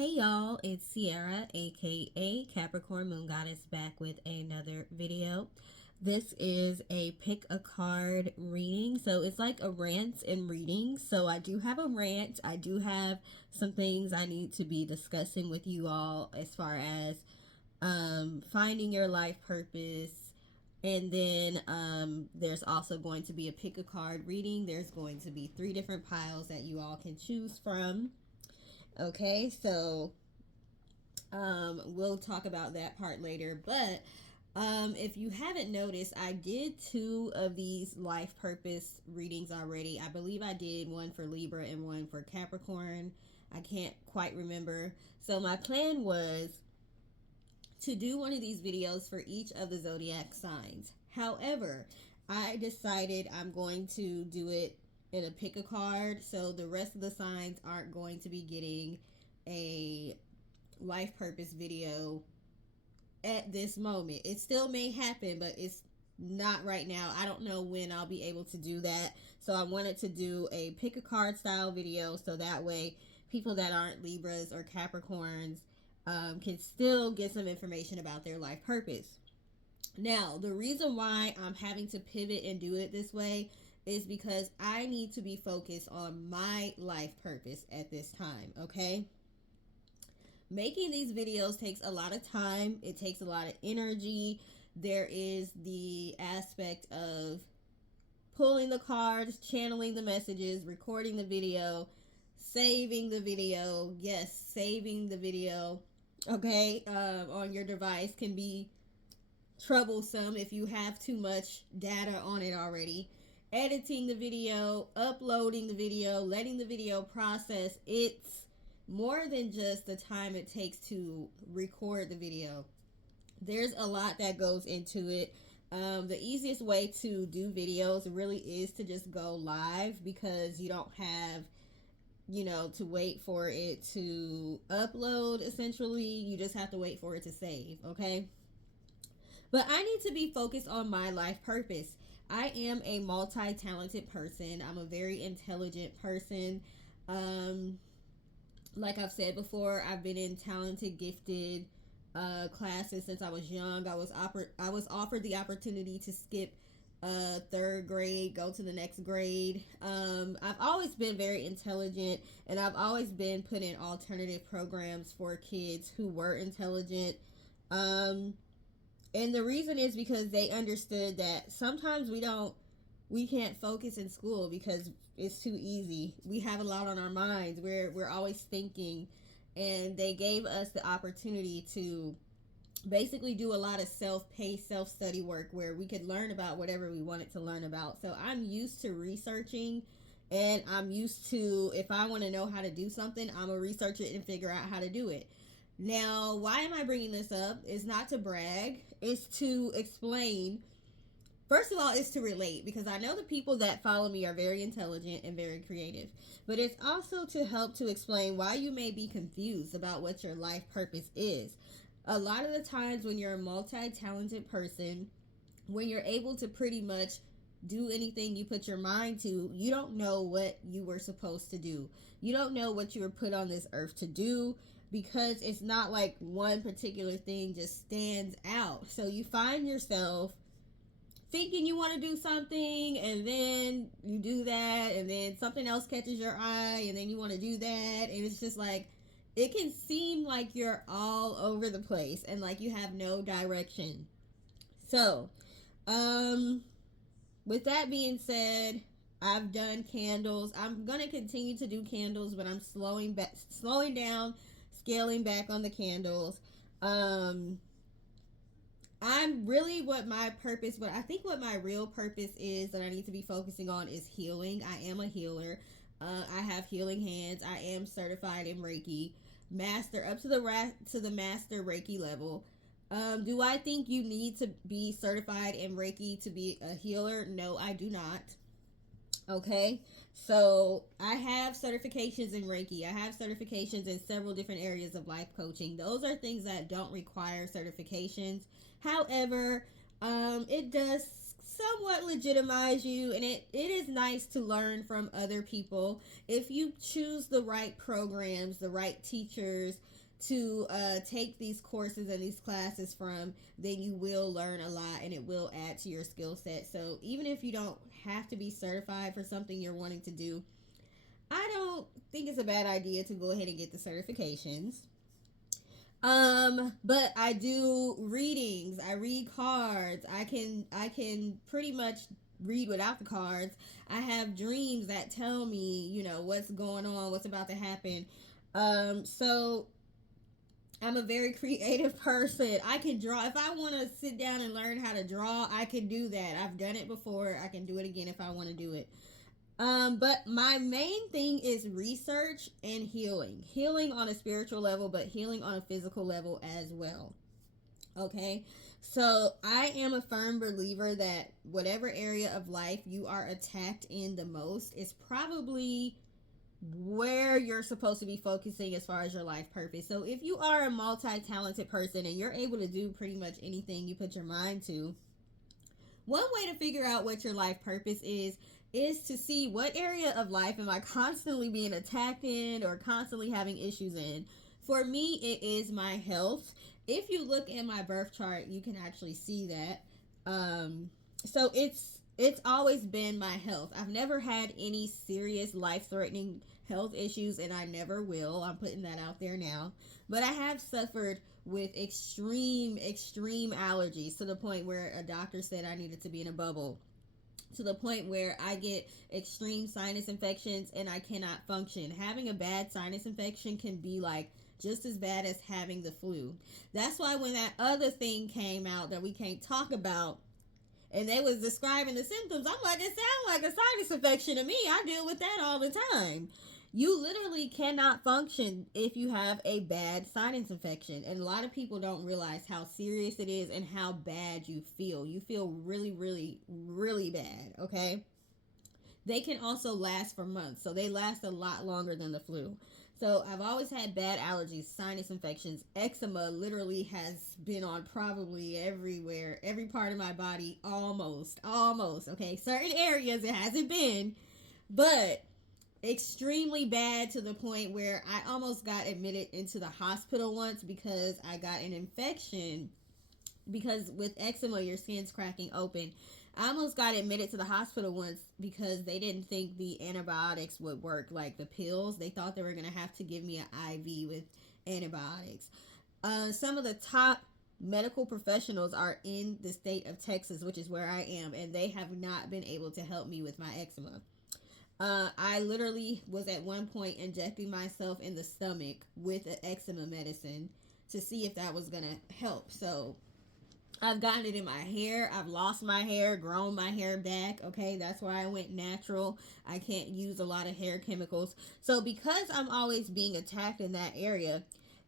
Hey y'all, it's Sierra, aka Capricorn Moon Goddess, back with another video. This is a pick a card reading, so it's like a rant and reading. So I do have a rant, I do have some things I need to be discussing with you all as far as finding your life purpose. And then there's also going to be a pick a card reading. There's going to be 3 different piles that you all can choose from. Okay, so we'll talk about that part later. But if you haven't noticed, I did 2 of these life purpose readings already. I believe I did one for Libra and one for Capricorn. I can't quite remember. So my plan was to do one of these videos for each of the zodiac signs. However, I decided I'm going to do it in a pick a card, so the rest of the signs aren't going to be getting a life purpose video at this moment. It still may happen, but it's not right now. I don't know when I'll be able to do that. So I wanted to do a pick a card style video so that way people that aren't Libras or Capricorns can still get some information about their life purpose. Now, the reason why I'm having to pivot and do it this way is because I need to be focused on my life purpose at this time, okay? Making these videos takes a lot of time, it takes a lot of energy. There is the aspect of pulling the cards, channeling the messages, recording the video, saving the video. Yes, saving the video, okay, on your device can be troublesome if you have too much data on it already. Editing the video, uploading the video, letting the video process, it's more than just the time it takes to record the video. There's a lot that goes into it. The easiest way to do videos really is to just go live because you don't have, to wait for it to upload. Essentially, you just have to wait for it to save, okay? But I need to be focused on my life purpose. I am a multi-talented person. I'm a very intelligent person. Um, like I've said before, I've been in talented, gifted classes since I was young. I was offered the opportunity to skip 3rd grade, go to the next grade. I've always been very intelligent, and I've always been put in alternative programs for kids who were intelligent. Um, and the reason is because they understood that sometimes we can't focus in school because it's too easy. We have a lot on our minds. We're always thinking, and they gave us the opportunity to basically do a lot of self-paced, self-study work where we could learn about whatever we wanted to learn about. So I'm used to researching, and I'm used to, if I want to know how to do something, I'm gonna research it and figure out how to do it. Now, why am I bringing this up? It's not to brag, it's to explain. First of all, it's to relate because I know the people that follow me are very intelligent and very creative. But it's also to help to explain why you may be confused about what your life purpose is. A lot of the times when you're a multi-talented person, when you're able to pretty much do anything you put your mind to, you don't know what you were supposed to do. You don't know what you were put on this earth to do because it's not like one particular thing just stands out. So you find yourself thinking you want to do something, and then you do that, and then something else catches your eye, and then you want to do that, and it's just like it can seem like you're all over the place and like you have no direction. So um with that being said, I've done candles. I'm gonna continue to do candles, but I'm slowing down, scaling back on the candles. um I'm really what I think what my real purpose is that I need to be focusing on is healing. I am a healer. I have healing hands. I am certified in Reiki, master up to the master Reiki level. Do I think you need to be certified in Reiki to be a healer? No, I do not. Okay, so I have certifications in Reiki. I have certifications in several different areas of life coaching. Those are things that don't require certifications. However, it does somewhat legitimize you, and it is nice to learn from other people. If you choose the right programs, the right teachers to take these courses and these classes from, then you will learn a lot and it will add to your skill set. So even if you don't have to be certified for something you're wanting to do, I don't think it's a bad idea to go ahead and get the certifications. But I do readings. I read cards. I can pretty much read without the cards. I have dreams that tell me, what's going on, what's about to happen. So I'm a very creative person. I can draw. If I want to sit down and learn how to draw, I can do that. I've done it before. I can do it again if I want to do it. But my main thing is research and healing. Healing on a spiritual level, but healing on a physical level as well. Okay? So I am a firm believer that whatever area of life you are attacked in the most is probably where you're supposed to be focusing as far as your life purpose. So if you are a multi-talented person and you're able to do pretty much anything you put your mind to, one way to figure out what your life purpose is to see what area of life am I constantly being attacked in or constantly having issues in. For me, it is my health. If you look at my birth chart, you can actually see that. So it's always been my health. I've never had any serious life-threatening health issues, and I never will. I'm putting that out there now. But I have suffered with extreme allergies to the point where a doctor said I needed to be in a bubble, to the point where I get extreme sinus infections and I cannot function. Having a bad sinus infection can be like just as bad as having the flu. That's why when that other thing came out that we can't talk about, and they was describing the symptoms, I'm like, it sounds like a sinus infection to me. I deal with that all the time. You literally cannot function if you have a bad sinus infection. And a lot of people don't realize how serious it is and how bad you feel. You feel really, really, really bad, okay? They can also last for months. So they last a lot longer than the flu. So I've always had bad allergies, sinus infections. Eczema literally has been on probably everywhere, every part of my body, almost, okay? Certain areas it hasn't been, but extremely bad to the point where I almost got admitted into the hospital once because I got an infection. Because with eczema, your skin's cracking open. I almost got admitted to the hospital once because they didn't think the antibiotics would work, like the pills. They thought they were going to have to give me an IV with antibiotics. Some of the top medical professionals are in the state of Texas, which is where I am, and they have not been able to help me with my eczema. I literally was at one point injecting myself in the stomach with an eczema medicine to see if that was going to help. So I've gotten it in my hair. I've lost my hair, grown my hair back. Okay, that's why I went natural. I can't use a lot of hair chemicals. So because I'm always being attacked in that area,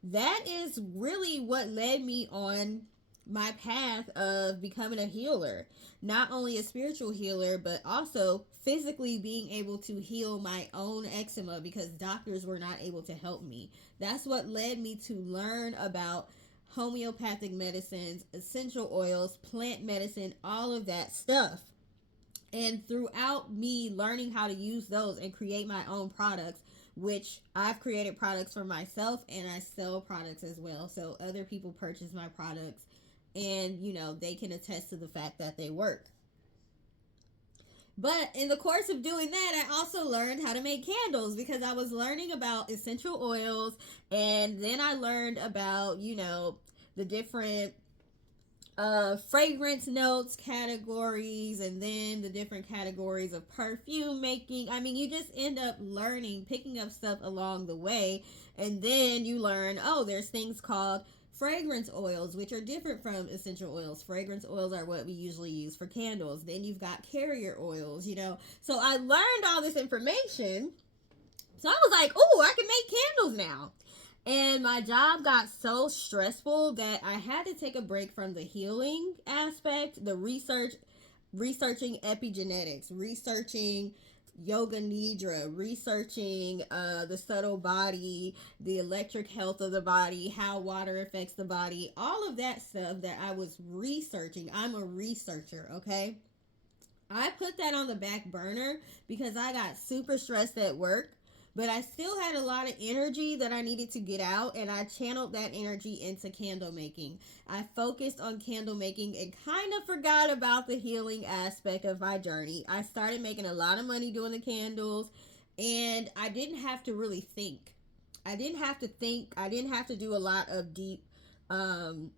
that is really what led me on my path of becoming a healer. Not only a spiritual healer, but also physically being able to heal my own eczema because doctors were not able to help me. That's what led me to learn about homeopathic medicines, essential oils, plant medicine, all of that stuff. And throughout me learning how to use those and create my own products, which I've created products for myself and I sell products as well. So other people purchase my products and, they can attest to the fact that they work. But in the course of doing that, I also learned how to make candles because I was learning about essential oils. And then I learned about, the different fragrance notes categories, and then the different categories of perfume making. I mean, you just end up learning, picking up stuff along the way. And then you learn, there's things called fragrance oils, which are different from essential oils. Fragrance oils are what we usually use for candles. Then you've got carrier oils, So I learned all this information. So I was like, I can make candles now. And my job got so stressful that I had to take a break from the healing aspect, the researching epigenetics, researching yoga nidra, researching the subtle body, the electric health of the body, how water affects the body, all of that stuff that I was researching. I'm a researcher, okay? I put that on the back burner because I got super stressed at work, but I still had a lot of energy that I needed to get out, and I channeled that energy into candle making. I focused on candle making and kind of forgot about the healing aspect of my journey. I started making a lot of money doing the candles, and I didn't have to really think. I didn't have to think. I didn't have to do a lot of deep, um,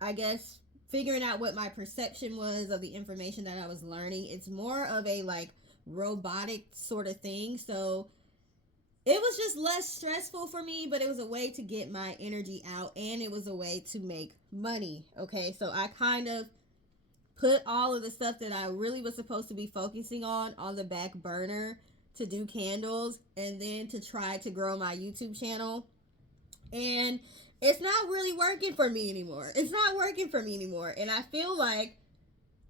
I guess, figuring out what my perception was of the information that I was learning. It's more of a like robotic sort of thing. So it was just less stressful for me, but it was a way to get my energy out, and it was a way to make money. Okay, so I kind of put all of the stuff that I really was supposed to be focusing on the back burner to do candles and then to try to grow my YouTube channel. And it's not really working for me anymore. It's not working for me anymore. And I feel like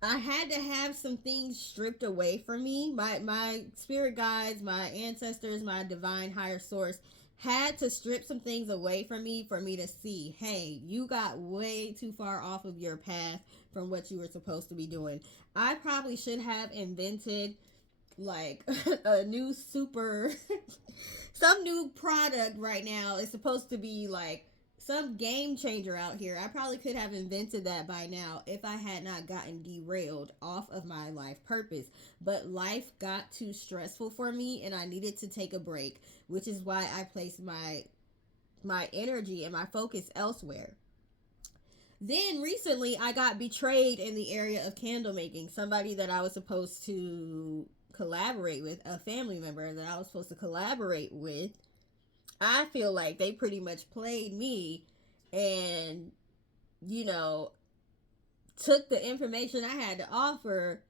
I had to have some things stripped away from me. My spirit guides, my ancestors, my divine higher source had to strip some things away from me for me to see, hey, you got way too far off of your path from what you were supposed to be doing. I probably should have invented like a new super some new product right now. Is supposed to be like some game changer out here. I probably could have invented that by now if I had not gotten derailed off of my life purpose. But life got too stressful for me and I needed to take a break, which is why I placed my energy and my focus elsewhere. Then recently I got betrayed in the area of candle making. Somebody that I was supposed to collaborate with, a family member that I was supposed to collaborate with, I feel like they pretty much played me and, you know, took the information I had to offer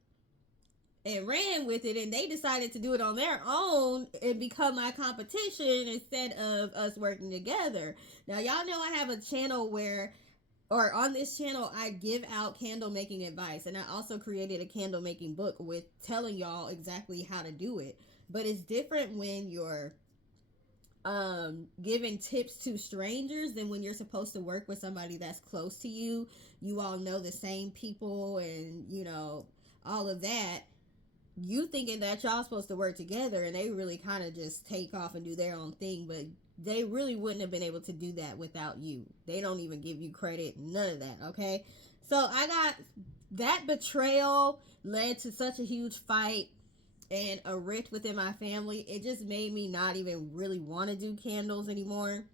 and ran with it, and they decided to do it on their own and become my competition instead of us working together. Now, y'all know I have a channel where, or on this channel, I give out candle making advice, and I also created a candle making book with telling y'all exactly how to do it. But it's different when you're giving tips to strangers than when you're supposed to work with somebody that's close to you. You all know the same people, and you know all of that. You thinking that y'all supposed to work together, and they really kind of just take off and do their own thing, but they really wouldn't have been able to do that without you. They don't even give you credit, none of that. Okay, so I got that betrayal led to such a huge fight and a rift within my family. It just made me not even really want to do candles anymore.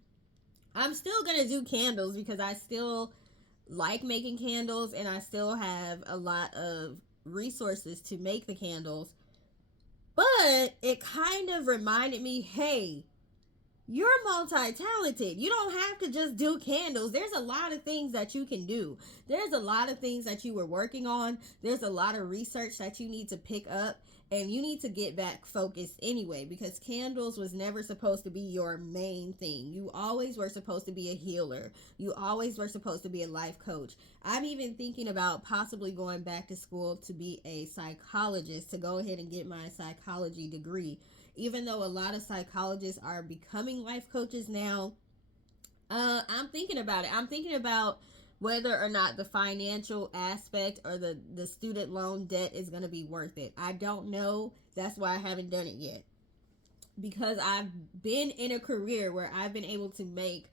I'm still gonna do candles because I still like making candles and I still have a lot of resources to make the candles. But it kind of reminded me, hey, you're multi-talented. You don't have to just do candles. There's a lot of things that you can do. There's a lot of things that you were working on. There's a lot of research that you need to pick up, and you need to get back focused anyway, because candles was never supposed to be your main thing. You always were supposed to be a healer. You always were supposed to be a life coach. I'm even thinking about possibly going back to school to be a psychologist, to go ahead and get my psychology degree. Even though a lot of psychologists are becoming life coaches now, I'm thinking about it. I'm thinking about whether or not the financial aspect or the student loan debt is going to be worth it. I don't know. That's why I haven't done it yet. Because I've been in a career where I've been able to make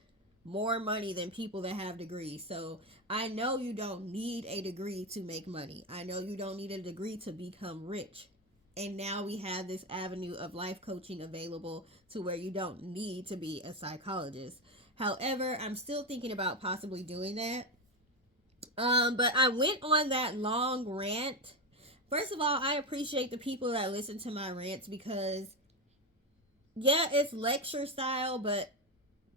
more money than people that have degrees. So I know you don't need a degree to make money. I know you don't need a degree to become rich. And now we have this avenue of life coaching available to where you don't need to be a psychologist. However, I'm still thinking about possibly doing that. But I went on that long rant. First of all, I appreciate the people that listen to my rants because, yeah, it's lecture style, but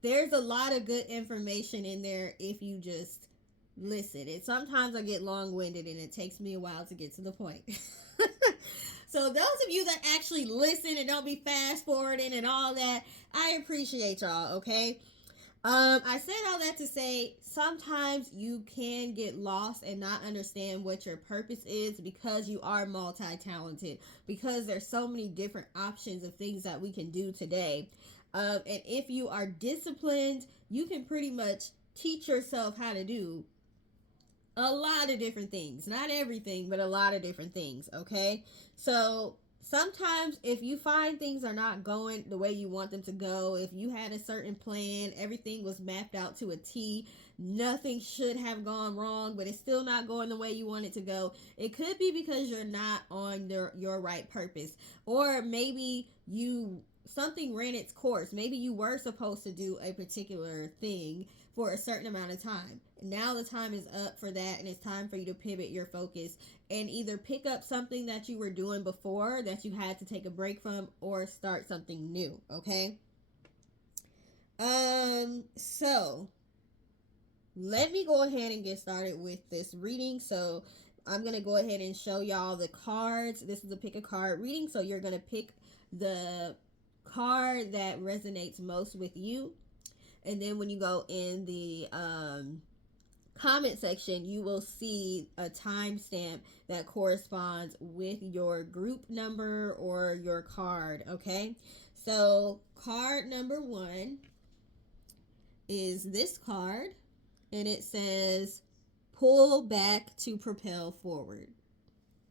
there's a lot of good information in there if you just listen. And sometimes I get long-winded and it takes me a while to get to the point. So those of you that actually listen and don't be fast forwarding and all that, I appreciate y'all, okay? I said all that to say sometimes you can get lost and not understand what your purpose is because you are multi-talented, because there's so many different options of things that we can do today. And if you are disciplined, you can pretty much teach yourself how to do A lot of different things. Not everything, but a lot of different things, okay? So sometimes if you find things are not going the way you want them to go, if you had a certain plan, everything was mapped out to a T, nothing should have gone wrong, but it's still not going the way you want it to go. It could be because you're not on your right purpose, or maybe something ran its course. Maybe you were supposed to do a particular thing for a certain amount of time. Now the time is up for that, and it's time for you to pivot your focus and either pick up something that you were doing before that you had to take a break from, or start something new, okay? So let me go ahead and get started with this reading. So I'm going to go ahead and show y'all the cards. This is a pick a card reading, so you're going to pick the card that resonates most with you. And then when you go in the comment section, you will see a timestamp that corresponds with your group number or your card, okay? So card number 1 is this card, and it says pull back to propel forward.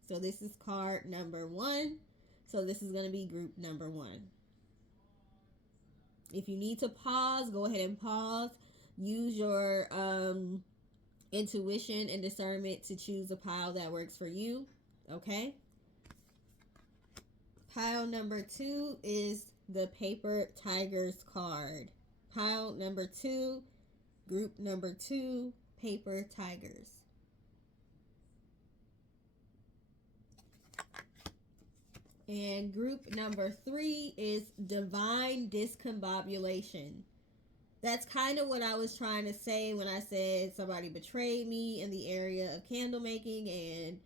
So this is card number 1. So this is going to be group number 1. If you need to pause, go ahead and pause. Use your intuition and discernment to choose a pile that works for you. Okay. Pile number 2 is the Paper Tigers card. Pile number 2, group number 2, Paper Tigers. And group number 3 is Divine Discombobulation. That's kind of what I was trying to say when I said somebody betrayed me in the area of candle making, and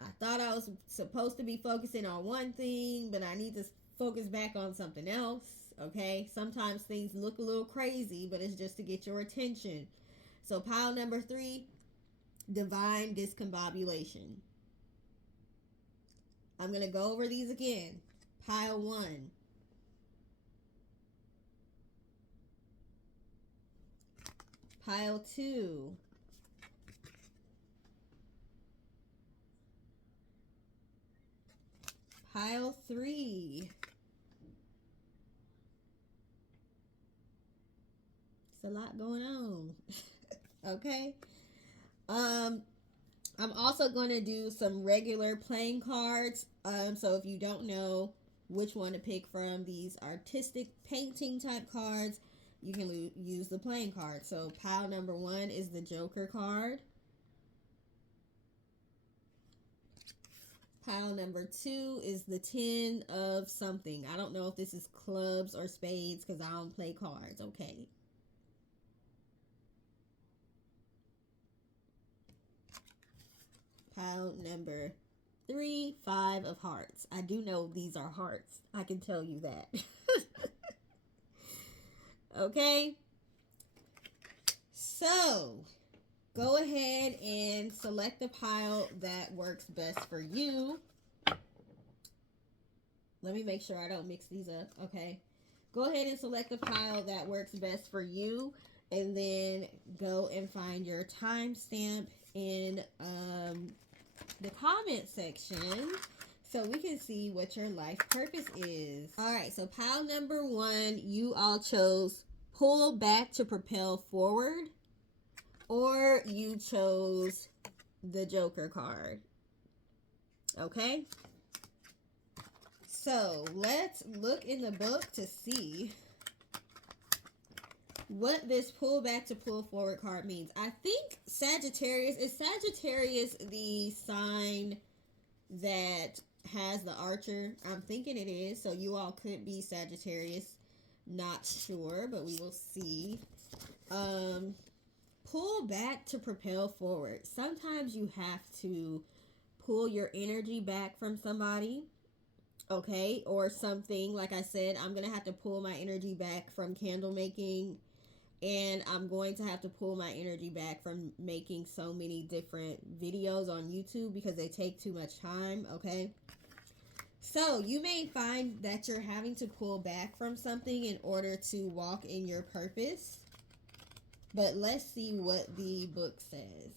I thought I was supposed to be focusing on one thing, but I need to focus back on something else, okay? Sometimes things look a little crazy, but it's just to get your attention. So pile number 3, Divine Discombobulation. I'm going to go over these again. Pile 1. Pile 2. Pile 3. It's a lot going on. Okay. I'm also going to do some regular playing cards. So if you don't know which one to pick from these artistic painting type cards, you can use the playing card. So pile number 1 is the Joker card. Pile number 2 is the 10 of something. I don't know if this is clubs or spades because I don't play cards, okay? Pile number 3, 5 of hearts. I do know these are hearts. I can tell you that. Okay? So, go ahead and select the pile that works best for you. Let me make sure I don't mix these up. Okay. Go ahead and select the pile that works best for you, and then go and find your timestamp in the comment section so we can see what your life purpose is. All right, so pile number 1, you all chose pull back to propel forward, or you chose the Joker card. Okay, so let's look in the book to see what this pull back to pull forward card means. I think Sagittarius, is Sagittarius the sign that has the archer? I'm thinking it is, so you all could be Sagittarius. Not sure, but we will see. Pull back to propel forward. Sometimes you have to pull your energy back from somebody, okay, or something. Like I said, I'm gonna have to pull my energy back from candle making, and I'm going to have to pull my energy back from making so many different videos on YouTube because they take too much time, okay? So you may find that you're having to pull back from something in order to walk in your purpose. But let's see what the book says.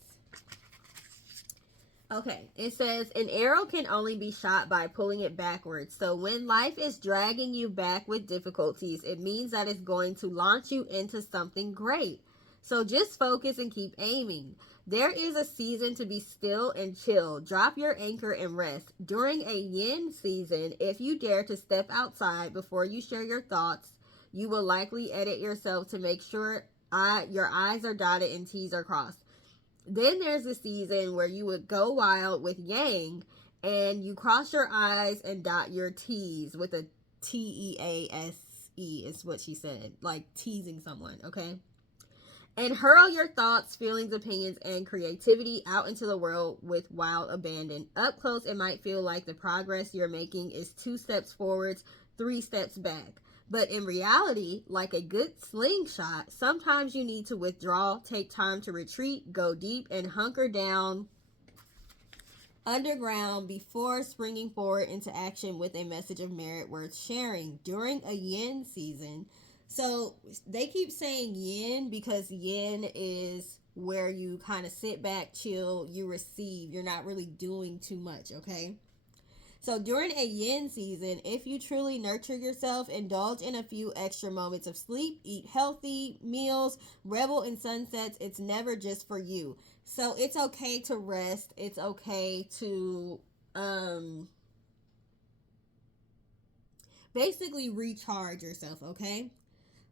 Okay, it says an arrow can only be shot by pulling it backwards. So when life is dragging you back with difficulties, it means that it's going to launch you into something great. So just focus and keep aiming. There is a season to be still and chill. Drop your anchor and rest. During a yin season, if you dare to step outside before you share your thoughts, you will likely edit yourself to make sure your I's are dotted and T's are crossed. Then there's a season where you would go wild with yang and you cross your I's and dot your T's with a TEASE, is what she said, like teasing someone, okay? And hurl your thoughts, feelings, opinions, and creativity out into the world with wild abandon. Up close, it might feel like the progress you're making is 2 steps forwards, 3 steps back. But in reality, like a good slingshot, sometimes you need to withdraw, take time to retreat, go deep, and hunker down underground before springing forward into action with a message of merit worth sharing. During a yin season, so they keep saying yin because yin is where you kind of sit back, chill, you receive, you're not really doing too much, okay? So during a yin season, if you truly nurture yourself, indulge in a few extra moments of sleep, eat healthy meals, revel in sunsets, it's never just for you. So it's okay to rest. It's okay to basically recharge yourself, okay?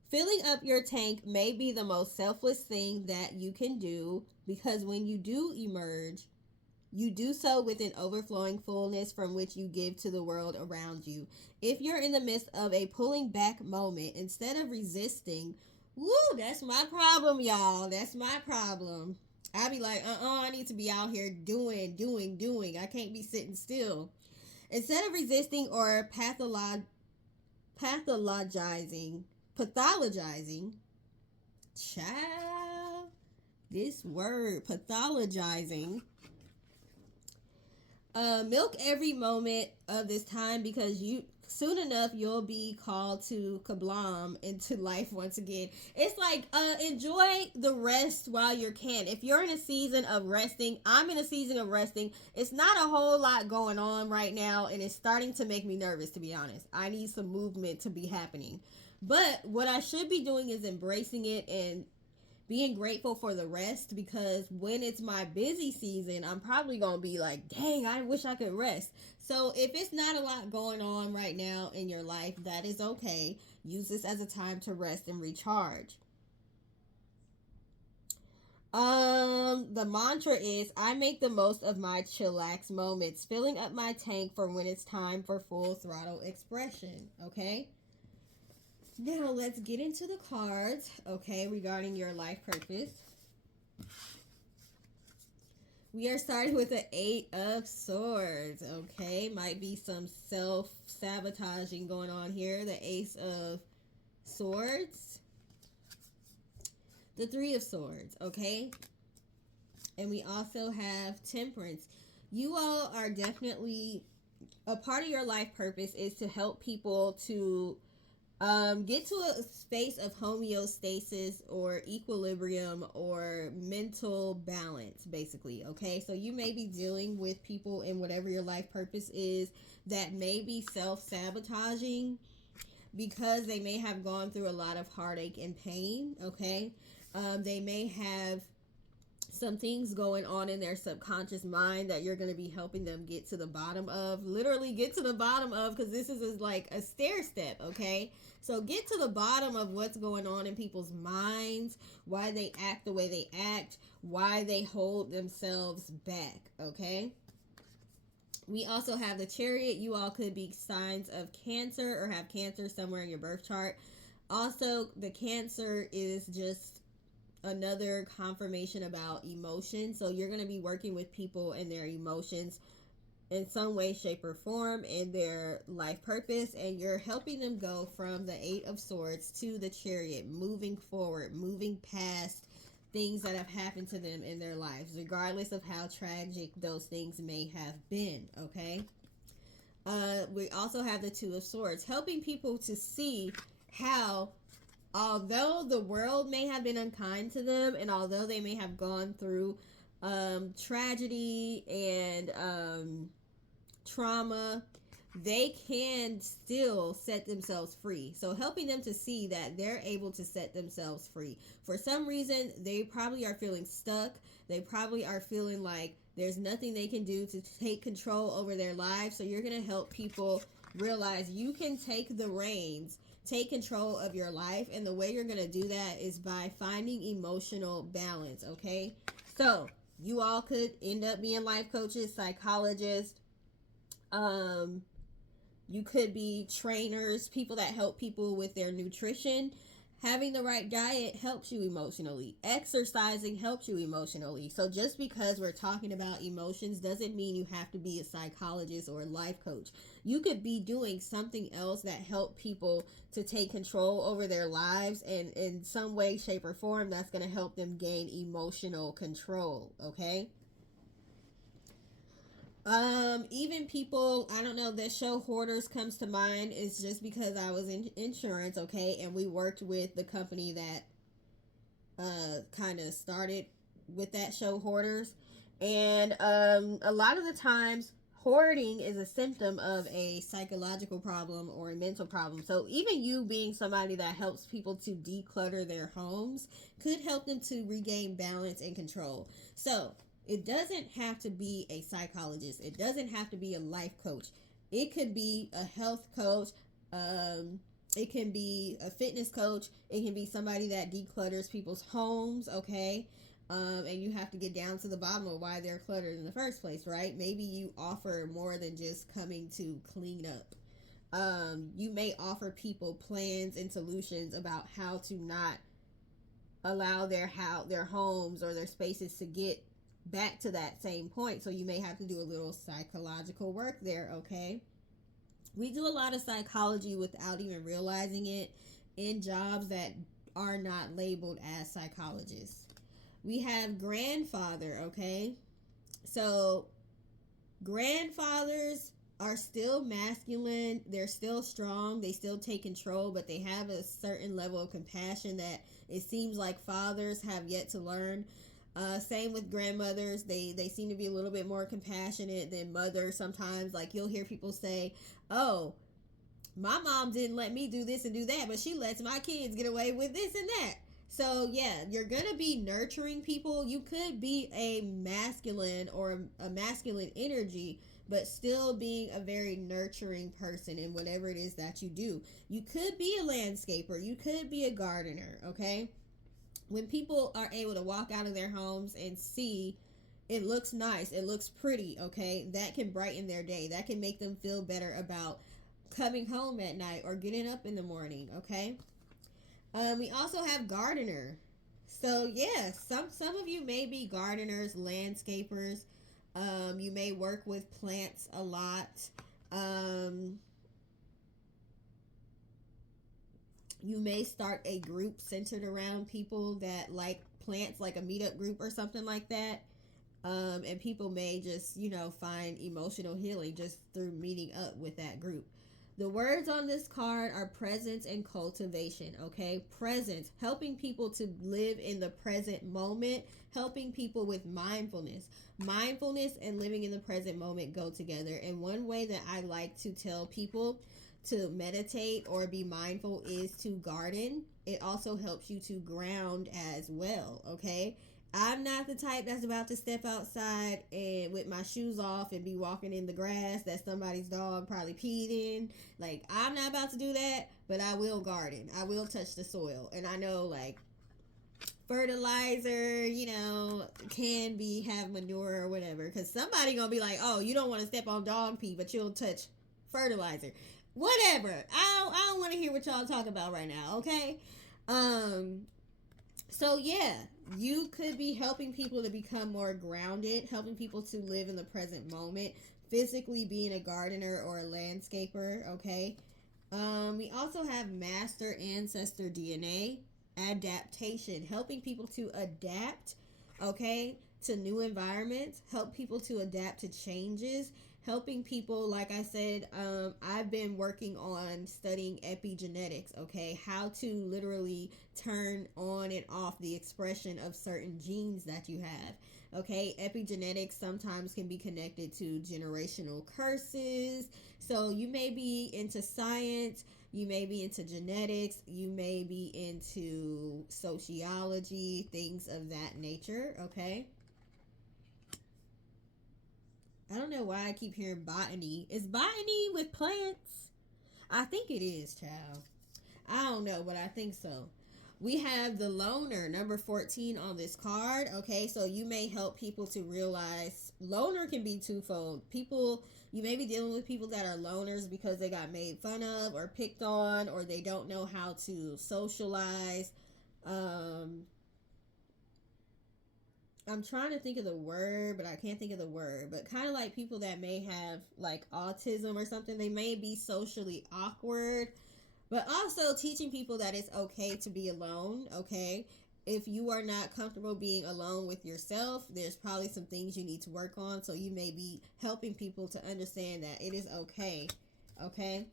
Filling up your tank may be the most selfless thing that you can do because when you do emerge, you do so with an overflowing fullness from which you give to the world around you. If you're in the midst of a pulling back moment, instead of resisting, woo, that's my problem, y'all. That's my problem. I be like, I need to be out here doing. I can't be sitting still. Instead of resisting or pathologizing, child, this word, pathologizing, milk every moment of this time because you soon enough you'll be called to kablam into life once again. It's like enjoy the rest while you can. If you're in a season of resting, I'm in a season of resting. It's not a whole lot going on right now and it's starting to make me nervous, to be honest. I need some movement to be happening. But what I should be doing is embracing it and being grateful for the rest, because when it's my busy season, I'm probably going to be like, dang, I wish I could rest. So if it's not a lot going on right now in your life, that is okay. Use this as a time to rest and recharge. The mantra is I make the most of my chillax moments, filling up my tank for when it's time for full throttle expression, okay? Now let's get into the cards, okay, regarding your life purpose. We are starting with the 8 of Swords, okay? Might be some self-sabotaging going on here. The Ace of Swords. The 3 of Swords, okay? And we also have Temperance. You all are definitely, a part of your life purpose is to help people to get to a space of homeostasis or equilibrium or mental balance, basically, okay? So you may be dealing with people in whatever your life purpose is that may be self-sabotaging because they may have gone through a lot of heartache and pain, okay? They may have some things going on in their subconscious mind that you're going to be helping them get to the bottom of. Literally get to the bottom of, because this is like a stair step, okay? So get to the bottom of what's going on in people's minds, why they act the way they act, why they hold themselves back, okay? We also have the Chariot. You all could be signs of Cancer or have Cancer somewhere in your birth chart. Also, the Cancer is just another confirmation about emotion. So you're going to be working with people and their emotions in some way, shape, or form in their life purpose, and you're helping them go from the 8 of Swords to the Chariot, moving forward, moving past things that have happened to them in their lives, regardless of how tragic those things may have been, okay? We also have the 2 of Swords, helping people to see how, although the world may have been unkind to them and although they may have gone through tragedy and trauma, they can still set themselves free. So helping them to see that they're able to set themselves free. For some reason, they probably are feeling stuck. They probably are feeling like there's nothing they can do to take control over their lives. So you're going to help people realize you can take the reins, take control of your life. And the way you're going to do that is by finding emotional balance, okay? So you all could end up being life coaches, psychologists, you could be trainers, people that help people with their nutrition. Having the right diet helps you emotionally. Exercising helps you emotionally. So just because we're talking about emotions doesn't mean you have to be a psychologist or a life coach. You could be doing something else that help people to take control over their lives, and in some way, shape, or form, that's going to help them gain emotional control, okay? Even people, I don't know, the show Hoarders comes to mind is just because I was in insurance, okay, and we worked with the company that kind of started with that show Hoarders. And a lot of the times, hoarding is a symptom of a psychological problem or a mental problem. So even you being somebody that helps people to declutter their homes could help them to regain balance and control. So it doesn't have to be a psychologist. It doesn't have to be a life coach. It could be a health coach. It can be a fitness coach. It can be somebody that declutters people's homes, okay? And you have to get down to the bottom of why they're cluttered in the first place, right? Maybe you offer more than just coming to clean up. You may offer people plans and solutions about how to not allow their homes or their spaces to get back to that same point. So you may have to do a little psychological work there, okay? We do a lot of psychology without even realizing it in jobs that are not labeled as psychologists. We have grandfather, okay? So grandfathers are still masculine, they're still strong, they still take control, but they have a certain level of compassion that it seems like fathers have yet to learn. Same with grandmothers. They seem to be a little bit more compassionate than mothers sometimes. Like you'll hear people say, oh, my mom didn't let me do this and do that, but she lets my kids get away with this and that. So yeah, you're gonna be nurturing people. You could be a masculine or a masculine energy, but still being a very nurturing person in whatever it is that you do. You could be a landscaper. You could be a gardener, okay? When people are able to walk out of their homes and see it looks nice, it looks pretty, okay, that can brighten their day. That can make them feel better about coming home at night or getting up in the morning, okay? We also have gardener. So yeah, some of you may be gardeners, landscapers. You may work with plants a lot. Um, you may start a group centered around people that like plants, like a meetup group or something like that. And people may just, find emotional healing just through meeting up with that group. The words on this card are presence and cultivation, okay? Presence, helping people to live in the present moment, helping people with mindfulness. Mindfulness and living in the present moment go together. And one way that I like to tell people to meditate or be mindful is to garden. It also helps you to ground as well, okay? I'm not the type that's about to step outside and with my shoes off and be walking in the grass that somebody's dog probably peed in. Like, I'm not about to do that, but I will garden. I will touch the soil. And I know, like, fertilizer, can be have manure or whatever. Because somebody gonna be like, oh, you don't want to step on dog pee, but you'll touch fertilizer. Whatever. I don't want to hear what y'all talk about right now, okay? So yeah, you could be helping people to become more grounded, helping people to live in the present moment, physically being a gardener or a landscaper, okay? We also have master ancestor DNA, adaptation, helping people to adapt, okay, to new environments, help people to adapt to changes, helping people. Like I said, I've been working on studying epigenetics, okay, how to literally turn on and off the expression of certain genes that you have. Okay, epigenetics sometimes can be connected to generational curses. So you may be into science, you may be into genetics, you may be into sociology, things of that nature. Okay, I don't know why I keep hearing botany. Is botany with plants? I think it is, child. I don't know, but I think so. We have the loner, number 14 on this card. Okay, so you may help people to realize loner can be twofold. People, you may be dealing with people that are loners because they got made fun of or picked on, or they don't know how to socialize. Um, I'm trying to think of the word, but I can't think of the word. But kind of like people that may have like autism or something, they may be socially awkward, but also teaching people that it's okay to be alone. Okay, if you are not comfortable being alone with yourself, there's probably some things you need to work on. So you may be helping people to understand that it is okay. Okay,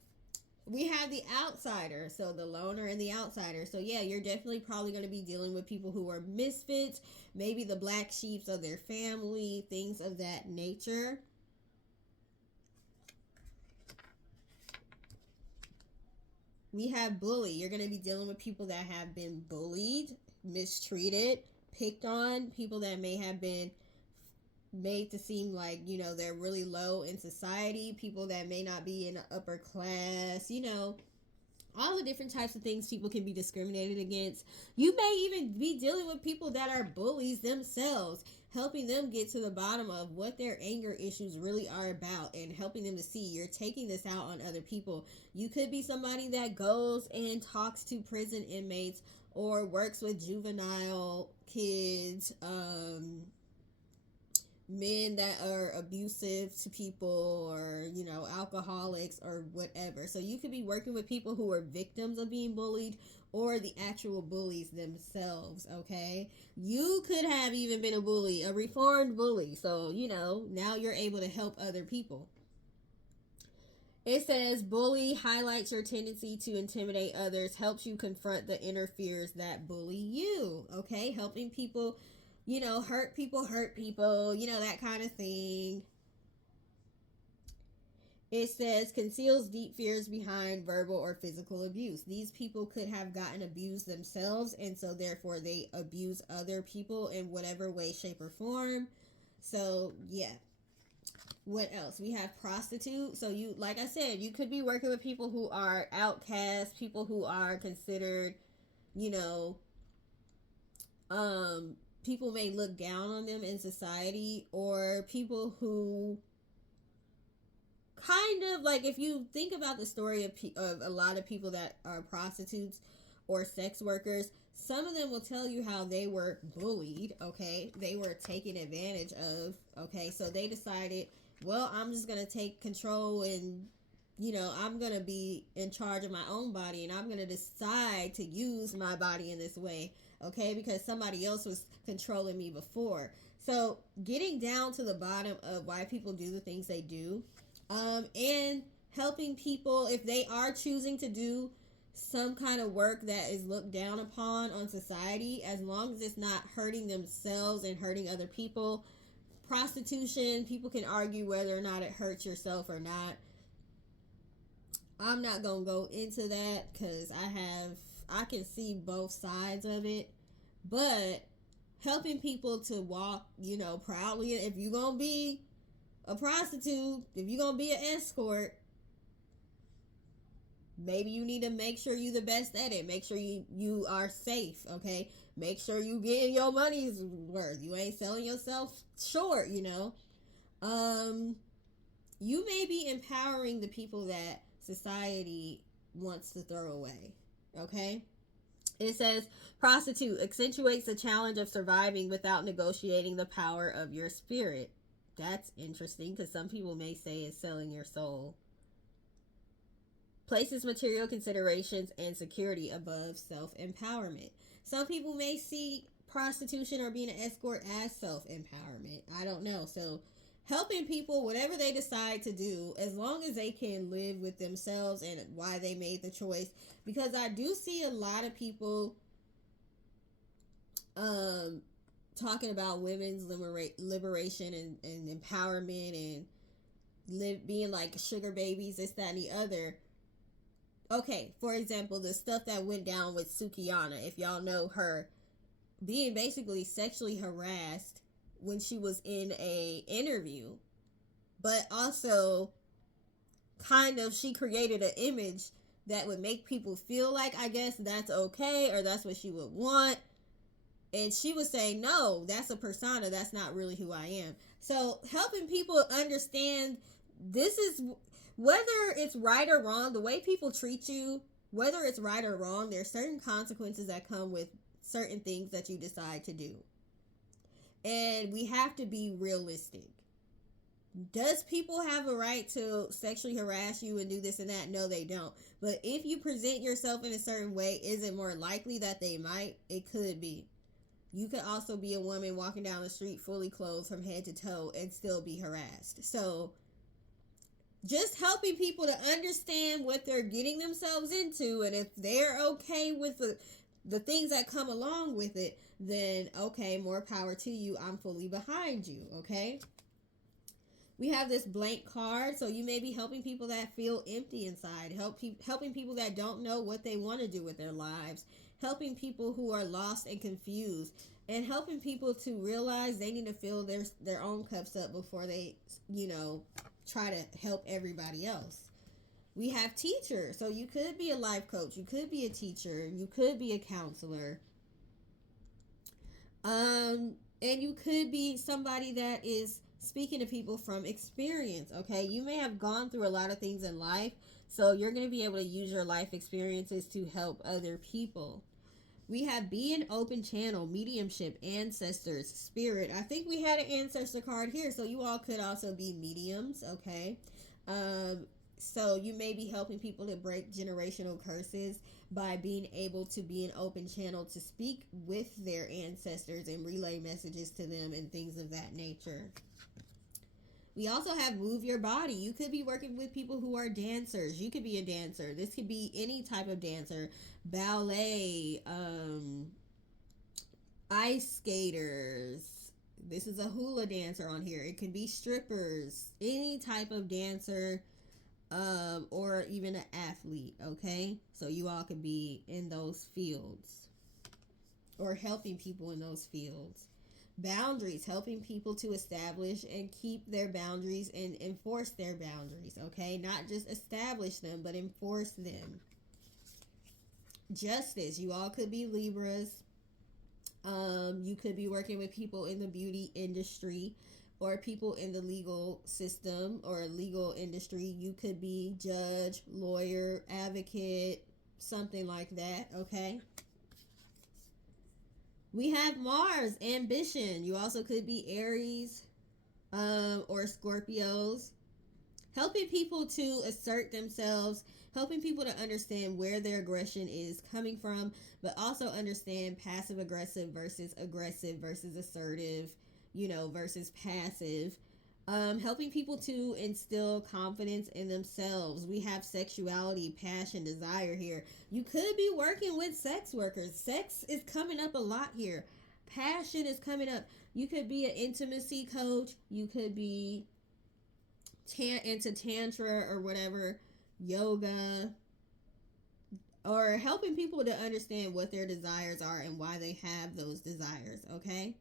we have the outsider, so the loner and the outsider. So yeah, you're definitely probably going to be dealing with people who are misfits, maybe the black sheeps of their family, things of that nature. We have bully. You're going to be dealing with people that have been bullied, mistreated, picked on, people that may have been made to seem like, they're really low in society, people that may not be in the upper class, all the different types of things people can be discriminated against. You may even be dealing with people that are bullies themselves, helping them get to the bottom of what their anger issues really are about and helping them to see you're taking this out on other people. You could be somebody that goes and talks to prison inmates or works with juvenile kids, men that are abusive to people, or alcoholics or whatever. So you could be working with people who are victims of being bullied or the actual bullies themselves. Okay, you could have even been a bully, a reformed bully, so now you're able to help other people. It says bully highlights your tendency to intimidate others, helps you confront the inner fears that bully you. Okay, helping people, hurt people, that kind of thing. It says conceals deep fears behind verbal or physical abuse. These people could have gotten abused themselves, and so therefore they abuse other people in whatever way, shape, or form. So, yeah. What else? We have prostitute. So you, like I said, you could be working with people who are outcasts, people who are considered, you know, people may look down on them in society, or people who kind of like, if you think about the story of a lot of people that are prostitutes or sex workers, some of them will tell you how they were bullied. Okay, they were taken advantage of. Okay, so they decided, well, I'm just gonna take control, and I'm gonna be in charge of my own body, and I'm gonna decide to use my body in this way. Okay, because somebody else was controlling me before. So getting down to the bottom of why people do the things they do, and helping people if they are choosing to do some kind of work that is looked down upon on society, as long as it's not hurting themselves and hurting other people. Prostitution, people can argue whether or not it hurts yourself or not. I'm not gonna go into that because I can see both sides of it. But helping people to walk, proudly, if you're gonna be a prostitute, if you're gonna be an escort, maybe you need to make sure you're the best at it. Make sure you are safe. Okay, make sure you getting your money's worth. You ain't selling yourself short. You may be empowering the people that society wants to throw away. Okay, it says prostitute accentuates the challenge of surviving without negotiating the power of your spirit. That's interesting because some people may say it's selling your soul. Places material considerations and security above self-empowerment. Some people may see prostitution or being an escort as self-empowerment. I don't know. So helping people, whatever they decide to do, as long as they can live with themselves and why they made the choice. Because I do see a lot of people talking about women's liberation and empowerment and being like sugar babies, this, that, and the other. Okay, for example, the stuff that went down with Sukihana, if y'all know her, being basically sexually harassed when she was in a interview, but also kind of she created an image that would make people feel like, I guess that's okay, or that's what she would want. And she was saying, no, that's a persona, that's not really who I am. So helping people understand, this is, whether it's right or wrong, the way people treat you, whether it's right or wrong, there's certain consequences that come with certain things that you decide to do. And we have to be realistic. Does people have a right to sexually harass you and do this and that? No, they don't. But if you present yourself in a certain way, is it more likely that they might? It could be. You could also be a woman walking down the street fully clothed from head to toe and still be harassed. So just helping people to understand what they're getting themselves into, and if they're okay with the things that come along with it, then okay, more power to you. I'm fully behind you, okay? We have this blank card, so you may be helping people that feel empty inside, helping people that don't know what they want to do with their lives, helping people who are lost and confused, and helping people to realize they need to fill their own cups up before they, try to help everybody else. We have teachers, so you could be a life coach, you could be a teacher, you could be a counselor, and you could be somebody that is speaking to people from experience. Okay, you may have gone through a lot of things in life, so you're going to be able to use your life experiences to help other people. We have be an open channel, mediumship, ancestors, spirit. I think we had an ancestor card here, so you all could also be mediums, okay? So you may be helping people to break generational curses by being able to be an open channel to speak with their ancestors and relay messages to them and things of that nature. We also have move your body. You could be working with people who are dancers. You could be a dancer. This could be any type of dancer. Ballet, ice skaters. This is a hula dancer on here. It could be strippers. Any type of dancer, or even an athlete, okay? So you all could be in those fields or helping people in those fields. Boundaries, helping people to establish and keep their boundaries and enforce their boundaries, okay? Not just establish them, but enforce them. Justice, you all could be Libras. You could be working with people in the beauty industry or people in the legal system or legal industry. You could be judge, lawyer, advocate, something like that, okay? We have Mars, ambition. You also could be Aries or Scorpios. Helping people to assert themselves, helping people to understand where their aggression is coming from, but also understand passive aggressive versus assertive, versus passive. Helping people to instill confidence in themselves. We have sexuality, passion, desire here. You could be working with sex workers. Sex is coming up a lot here. Passion is coming up. You could be an intimacy coach. You could be into tantra or whatever, yoga, or helping people to understand what their desires are and why they have those desires, okay?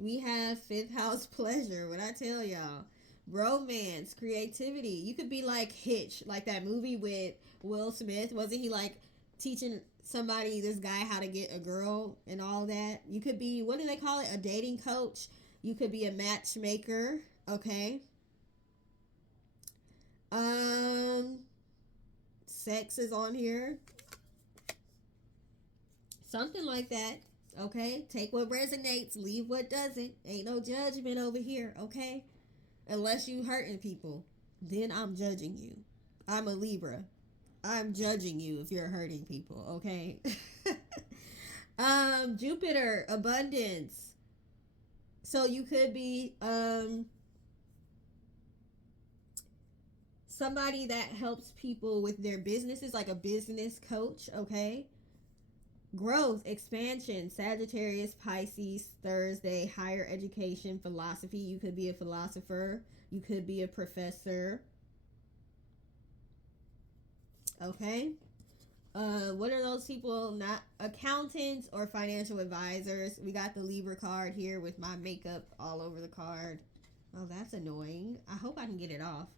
We have fifth house, pleasure. What I tell y'all, romance, creativity. You could be like Hitch, like that movie with Will Smith. Wasn't he like teaching this guy how to get a girl and all that? You could be, what do they call it, a dating coach. You could be a matchmaker, okay? Sex is on here, something like that. Okay, take what resonates, leave what doesn't. Ain't no judgment over here, okay? Unless you hurting people, then I'm judging you. I'm a Libra. I'm judging you if you're hurting people, okay? Jupiter, abundance, So you could be somebody that helps people with their businesses, like a business coach, okay? Growth, expansion, Sagittarius, Pisces, Thursday, higher education, philosophy. You could be a philosopher, you could be a professor, okay? What are those people? Not accountants or financial advisors. We got the Libra card here with my makeup all over the card. Oh, that's annoying. I hope I can get it off.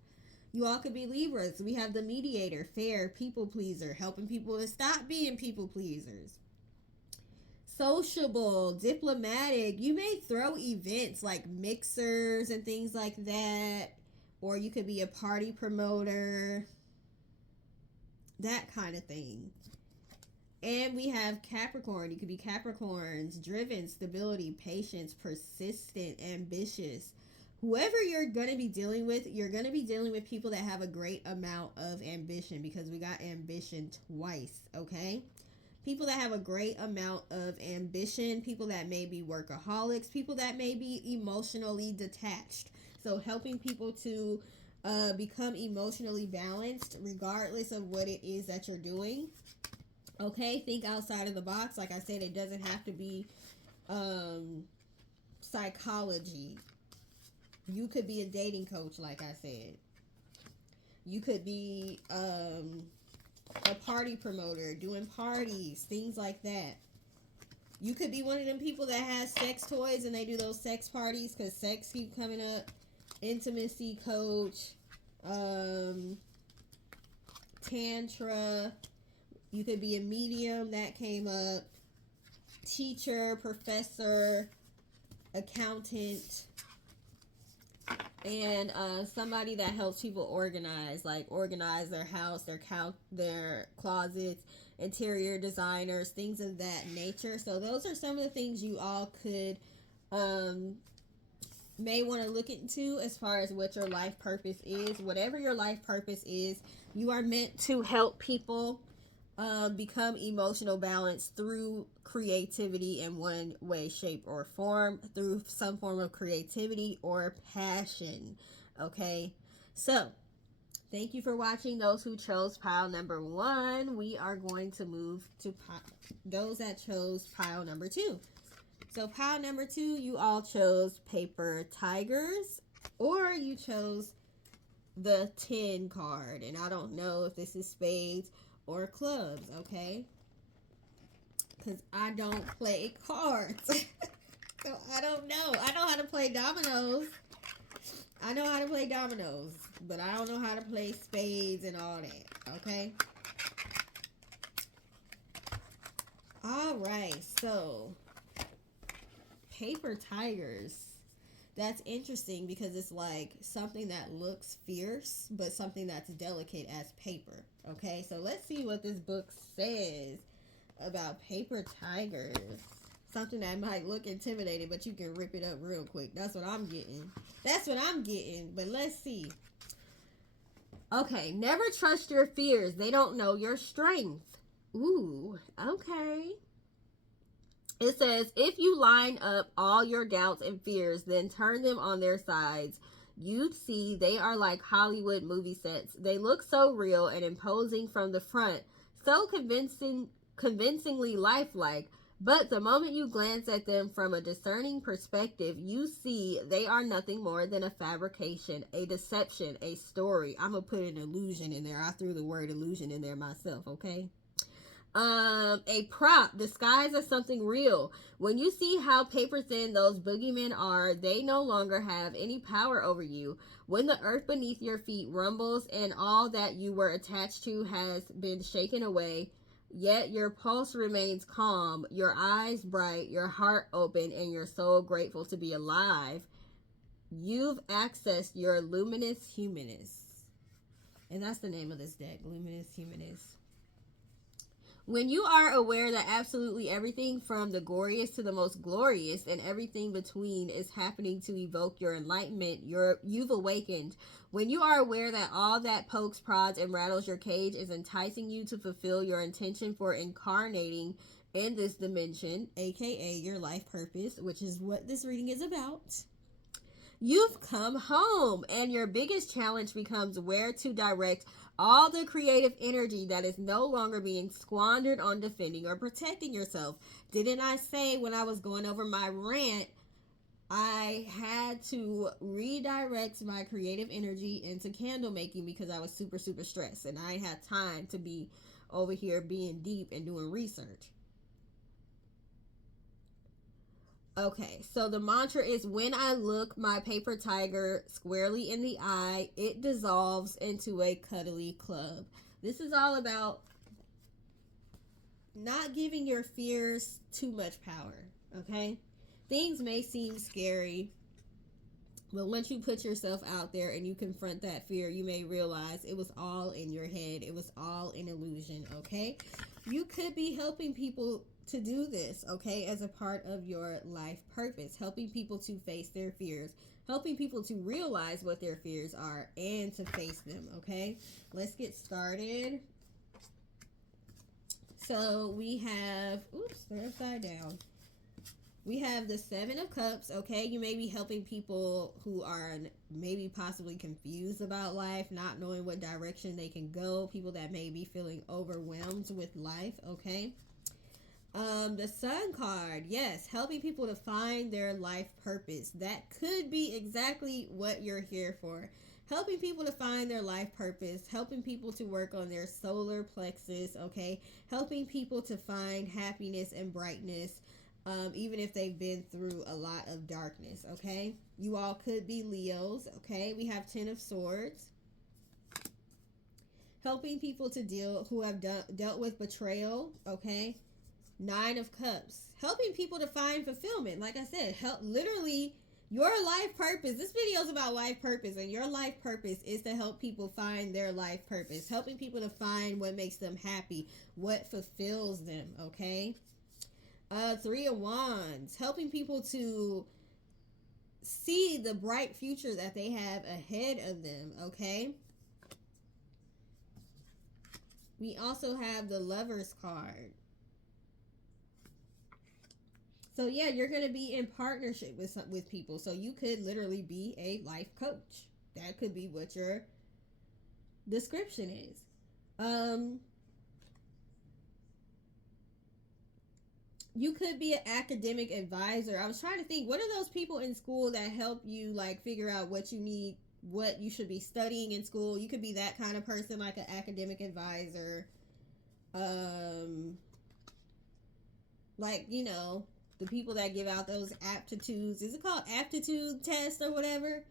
You all could be Libras. We have the mediator, fair, people pleaser, helping people to stop being people pleasers. Sociable, diplomatic. You may throw events like mixers and things like that. Or you could be a party promoter. That kind of thing. And we have Capricorn. You could be Capricorns, driven, stability, patience, persistent, ambitious. Whoever you're going to be dealing with, you're going to be dealing with people that have a great amount of ambition, because we got ambition twice, okay? People that have a great amount of ambition, people that may be workaholics, people that may be emotionally detached. So helping people to become emotionally balanced regardless of what it is that you're doing. Okay, think outside of the box. Like I said, it doesn't have to be psychology. You could be a dating coach, like I said. You could be a party promoter, doing parties, things like that. You could be one of them people that has sex toys and they do those sex parties because sex keep coming up. Intimacy coach, tantra. You could be a medium, that came up. Teacher, professor, accountant. And somebody that helps people organize, like organize their house, their closets, interior designers, things of that nature. So those are some of the things you all could may want to look into as far as what your life purpose is. Whatever your life purpose is, you are meant to help people become emotional balance through creativity in one way, shape, or form, through some form of creativity or passion. Okay, so thank you for watching. Those who chose pile number 1, we are going to move to those that chose pile number 2. So pile number 2, you all chose paper tigers, or you chose the 10 card, and I don't know if this is spades or clubs, okay? Because I don't play cards. So I don't know. I know how to play dominoes. I know how to play dominoes, but I don't know how to play spades and all that, okay? All right, so paper tigers. That's interesting because it's like something that looks fierce, but something that's delicate as paper. Okay, so let's see what this book says about paper tigers. Something that might look intimidating, but you can rip it up real quick. That's what I'm getting. That's what I'm getting, but let's see. Okay, never trust your fears. They don't know your strength. Ooh, okay. It says, if you line up all your doubts and fears, then turn them on their sides, you'd see they are like Hollywood movie sets. They look so real and imposing from the front, so convincingly lifelike. But the moment you glance at them from a discerning perspective, you see they are nothing more than a fabrication, a deception, a story. I'm going to put an illusion in there. I threw the word illusion in there myself, okay? A prop disguised as something real. When you see how paper thin those boogeymen are, they no longer have any power over you. When the earth beneath your feet rumbles and all that you were attached to has been shaken away, yet your pulse remains calm, your eyes bright, your heart open, and your soul grateful to be alive, you've accessed your luminous humanist. And that's the name of this deck, Luminous Humanist. When you are aware that absolutely everything from the goriest to the most glorious and everything between is happening to evoke your enlightenment, you've awakened. When you are aware that all that pokes, prods, and rattles your cage is enticing you to fulfill your intention for incarnating in this dimension, aka your life purpose, which is what this reading is about. You've come home, and your biggest challenge becomes where to direct all the creative energy that is no longer being squandered on defending or protecting yourself. Didn't I say when I was going over my rant, I had to redirect my creative energy into candle making because I was super, super stressed and I had time to be over here being deep and doing research. Okay, so the mantra is when I look my paper tiger squarely in the eye, it dissolves into a cuddly club. This is all about not giving your fears too much power, okay? Things may seem scary, but once you put yourself out there and you confront that fear, you may realize it was all in your head. It was all an illusion, okay? You could be helping people to do this, okay, as a part of your life purpose, helping people to face their fears, helping people to realize what their fears are and to face them, okay? Let's get started. So we have, oops, they're upside down. We have the Seven of Cups, okay? You may be helping people who are maybe possibly confused about life, not knowing what direction they can go, people that may be feeling overwhelmed with life, okay? The Sun card, yes, helping people to find their life purpose. That could be exactly what you're here for. Helping people to find their life purpose, helping people to work on their solar plexus, okay? Helping people to find happiness and brightness, even if they've been through a lot of darkness, okay? You all could be Leos, okay? We have Ten of Swords. Helping people to deal who have dealt with betrayal, okay? Nine of Cups. Helping people to find fulfillment. Like I said, help literally your life purpose. This video is about life purpose, and your life purpose is to help people find their life purpose. Helping people to find what makes them happy, what fulfills them, okay? Three of Wands. Helping people to see the bright future that they have ahead of them, okay? We also have the Lovers card. So yeah, you're going to be in partnership with people. So you could literally be a life coach. That could be what your description is. You could be an academic advisor. I was trying to think, what are those people in school that help you like figure out what you need, what you should be studying in school? You could be that kind of person, like an academic advisor. Like, you know, the people that give out those aptitudes, is it called aptitude test or whatever?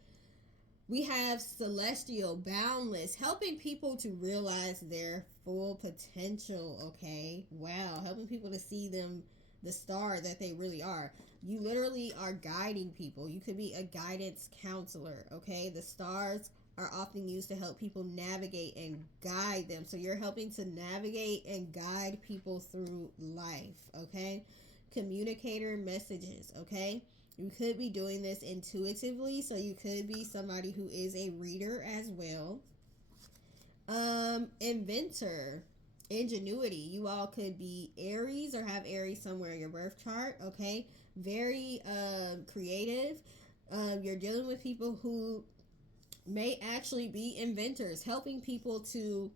We have Celestial, Boundless, helping people to realize their full potential, okay? Wow, helping people to see them, the star that they really are. You literally are guiding people. You could be a guidance counselor, okay? The stars are often used to help people navigate and guide them. So you're helping to navigate and guide people through life, okay? Communicator messages, okay? You could be doing this intuitively, so you could be somebody who is a reader as well. Inventor, ingenuity. You all could be Aries or have Aries somewhere in your birth chart, okay? Very creative. You're dealing with people who may actually be inventors, helping people to,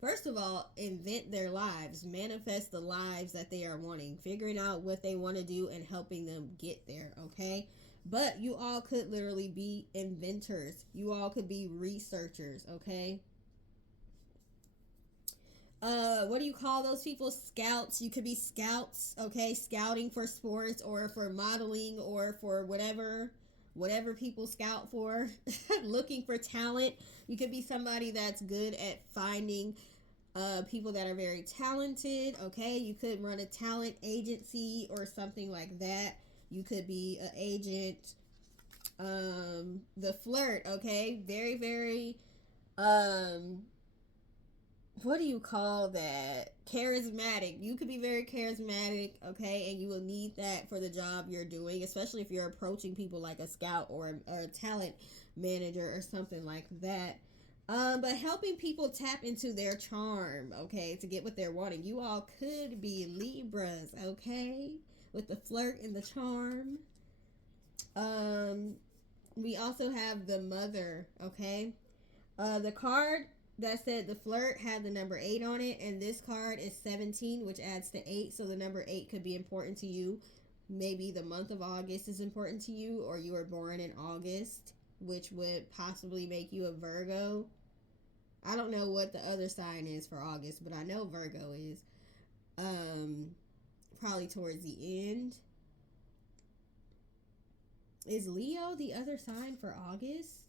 first of all, invent their lives, manifest the lives that they are wanting, figuring out what they want to do and helping them get there, okay? But you all could literally be inventors. You all could be researchers, okay? What do you call those people? Scouts. You could be scouts, okay? Scouting for sports or for modeling or for whatever people scout for. Looking for talent. You could be somebody that's good at finding people that are very talented, okay? You could run a talent agency or something like that. You could be an agent. The flirt, okay? Very, very, what do you call that? Charismatic. You could be very charismatic, okay? And you will need that for the job you're doing, especially if you're approaching people like a scout or a talent manager or something like that. But helping people tap into their charm, okay, to get what they're wanting. You all could be Libras, okay, with the flirt and the charm. Um, we also have the Mother, okay. The card that said the flirt had the number 8 on it, and this card is 17, which adds to 8. So the number 8 could be important to you. Maybe the month of August is important to you, or you were born in August, which would possibly make you a Virgo. I don't know what the other sign is for August, but I know Virgo is. Um, Probably towards the end. Is Leo the other sign for August?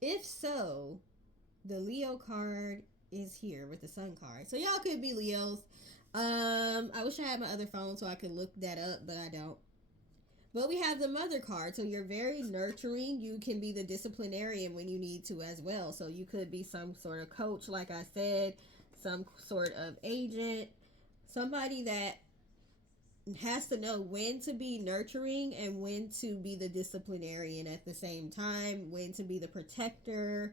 If so, the Leo card is here with the Sun card. So y'all could be Leos. I wish I had my other phone so I could look that up, but I don't. But we have the Mother card. So you're very nurturing. You can be the disciplinarian when you need to as well. So you could be some sort of coach, like I said, some sort of agent, somebody that has to know when to be nurturing and when to be the disciplinarian at the same time, when to be the protector,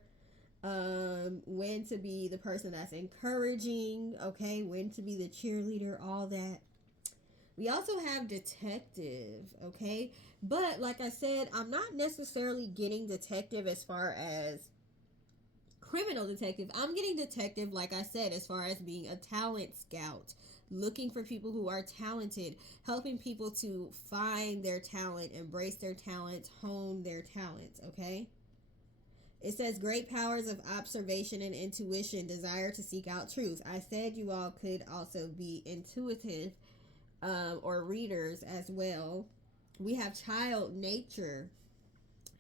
when to be the person that's encouraging, okay, when to be the cheerleader, all that. We also have detective, okay? But like I said, I'm not necessarily getting detective as far as criminal detective. I'm getting detective, like I said, as far as being a talent scout, looking for people who are talented, helping people to find their talent, embrace their talents, hone their talents, okay? It says great powers of observation and intuition, desire to seek out truth. I said you all could also be intuitive or readers as well. We have child nature,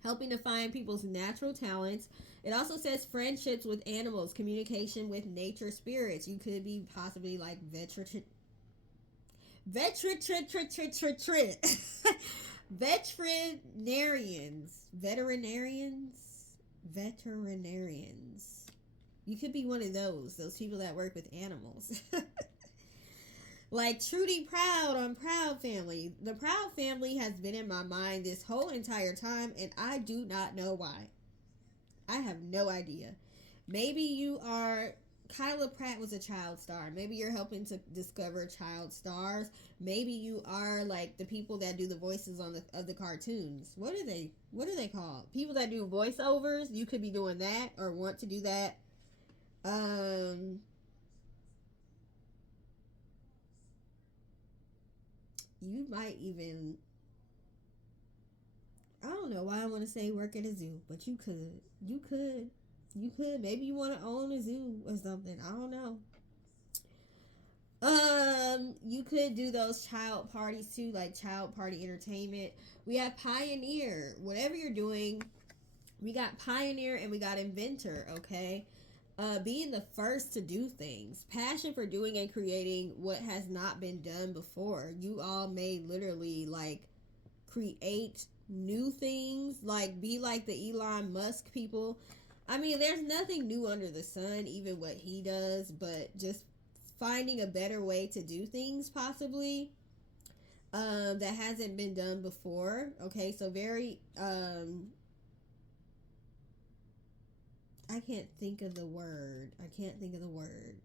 helping to find people's natural talents. It also says friendships with animals, communication with nature spirits. You could be possibly like veterinarians. You could be one of those people that work with animals. Like Trudy Proud on Proud Family. The Proud Family has been in my mind this whole entire time, and I do not know why. I have no idea. Maybe you are. Kyla Pratt was a child star. Maybe you're helping to discover child stars. Maybe you are like the people that do the voices on the of the cartoons. What are they? What are they called? People that do voiceovers. You could be doing that or want to do that. Um, you might even, I don't know why I want to say work at a zoo, but you could. You could. You could. Maybe you want to own a zoo or something. I don't know. You could do those child parties too, like child party entertainment. We have pioneer. Whatever you're doing, we got pioneer and we got inventor, okay? Being the first to do things, passion for doing and creating what has not been done before. You all may literally like create new things, like be like the Elon Musk people. I mean, there's nothing new under the sun, even what he does, but just finding a better way to do things, possibly, that hasn't been done before. Okay, so very, I can't think of the word. I can't think of the word.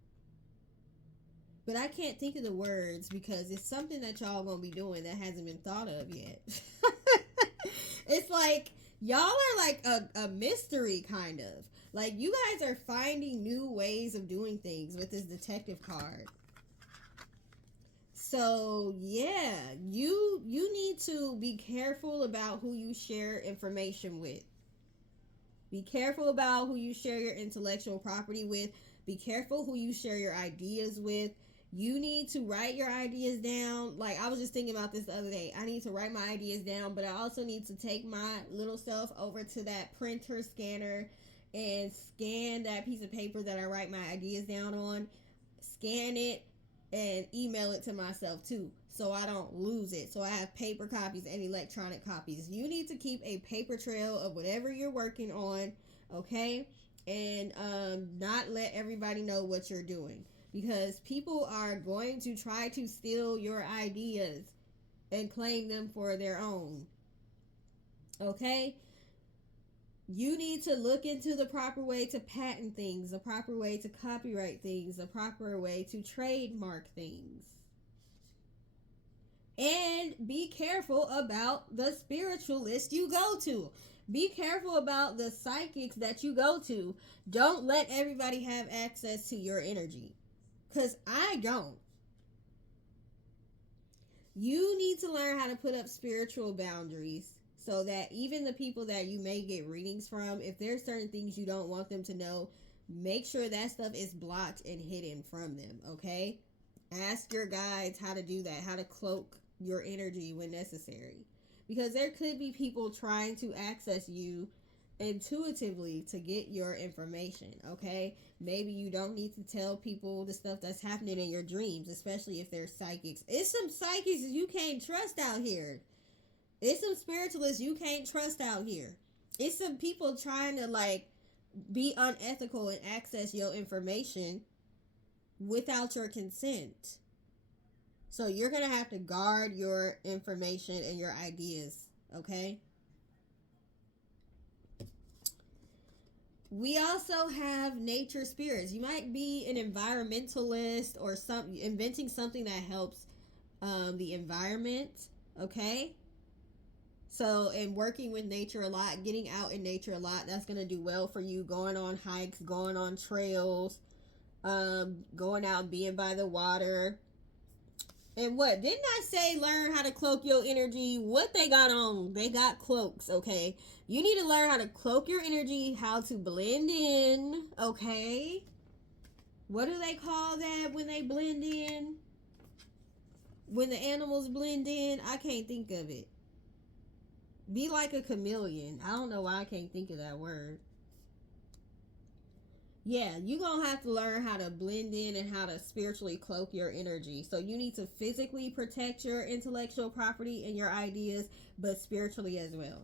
But I can't think of the words because it's something that y'all gonna be doing that hasn't been thought of yet. It's like y'all are like a mystery kind of. Like you guys are finding new ways of doing things with this detective card. So yeah, you need to be careful about who you share information with. Be careful about who you share your intellectual property with. Be careful who you share your ideas with. You need to write your ideas down. Like I was just thinking about this the other day. I need to write my ideas down, but I also need to take my little self over to that printer scanner and scan that piece of paper that I write my ideas down on. Scan it and email it to myself too, so I don't lose it. So I have paper copies and electronic copies. You need to keep a paper trail of whatever you're working on, okay? And not let everybody know what you're doing, because people are going to try to steal your ideas and claim them for their own, okay? You need to look into the proper way to patent things, the proper way to copyright things, the proper way to trademark things. And be careful about the spiritualist you go to. Be careful about the psychics that you go to. Don't let everybody have access to your energy. Because I don't. You need to learn how to put up spiritual boundaries so that even the people that you may get readings from, if there's certain things you don't want them to know, make sure that stuff is blocked and hidden from them, okay? Ask your guides how to do that, how to cloak your energy when necessary. Because there could be people trying to access you intuitively to get your information, okay? Maybe you don't need to tell people the stuff that's happening in your dreams, especially if they're psychics. It's some psychics you can't trust out here. It's some spiritualists you can't trust out here. It's some people trying to like be unethical and access your information without your consent. So you're going to have to guard your information and your ideas, okay? We also have nature spirits. You might be an environmentalist or inventing something that helps the environment, okay? So, and working with nature a lot, getting out in nature a lot, that's going to do well for you. Going on hikes, going on trails, going out, being by the water. And what? Didn't I say learn how to cloak your energy? What they got on? They got cloaks, okay? You need to learn how to cloak your energy, how to blend in, okay? What do they call that when they blend in? When the animals blend in? I can't think of it. Be like a chameleon. I don't know why I can't think of that word. Yeah, you're going to have to learn how to blend in and how to spiritually cloak your energy. So you need to physically protect your intellectual property and your ideas, but spiritually as well.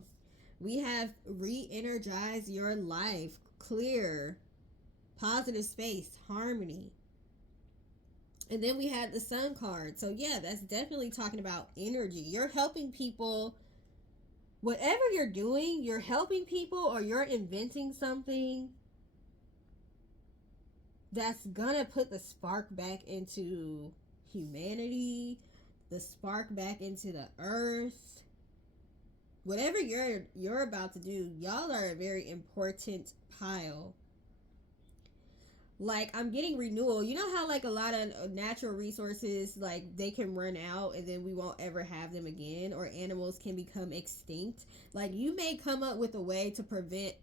We have re-energize your life, clear, positive space, harmony. And then we had the sun card. So yeah, that's definitely talking about energy. You're helping people. Whatever you're doing, you're helping people or you're inventing something that's gonna put the spark back into humanity, the spark back into the earth. Whatever you're about to do, y'all are a very important pile. Like, I'm getting renewal. You know how like a lot of natural resources, like they can run out and then we won't ever have them again, or animals can become extinct. Like, you may come up with a way to prevent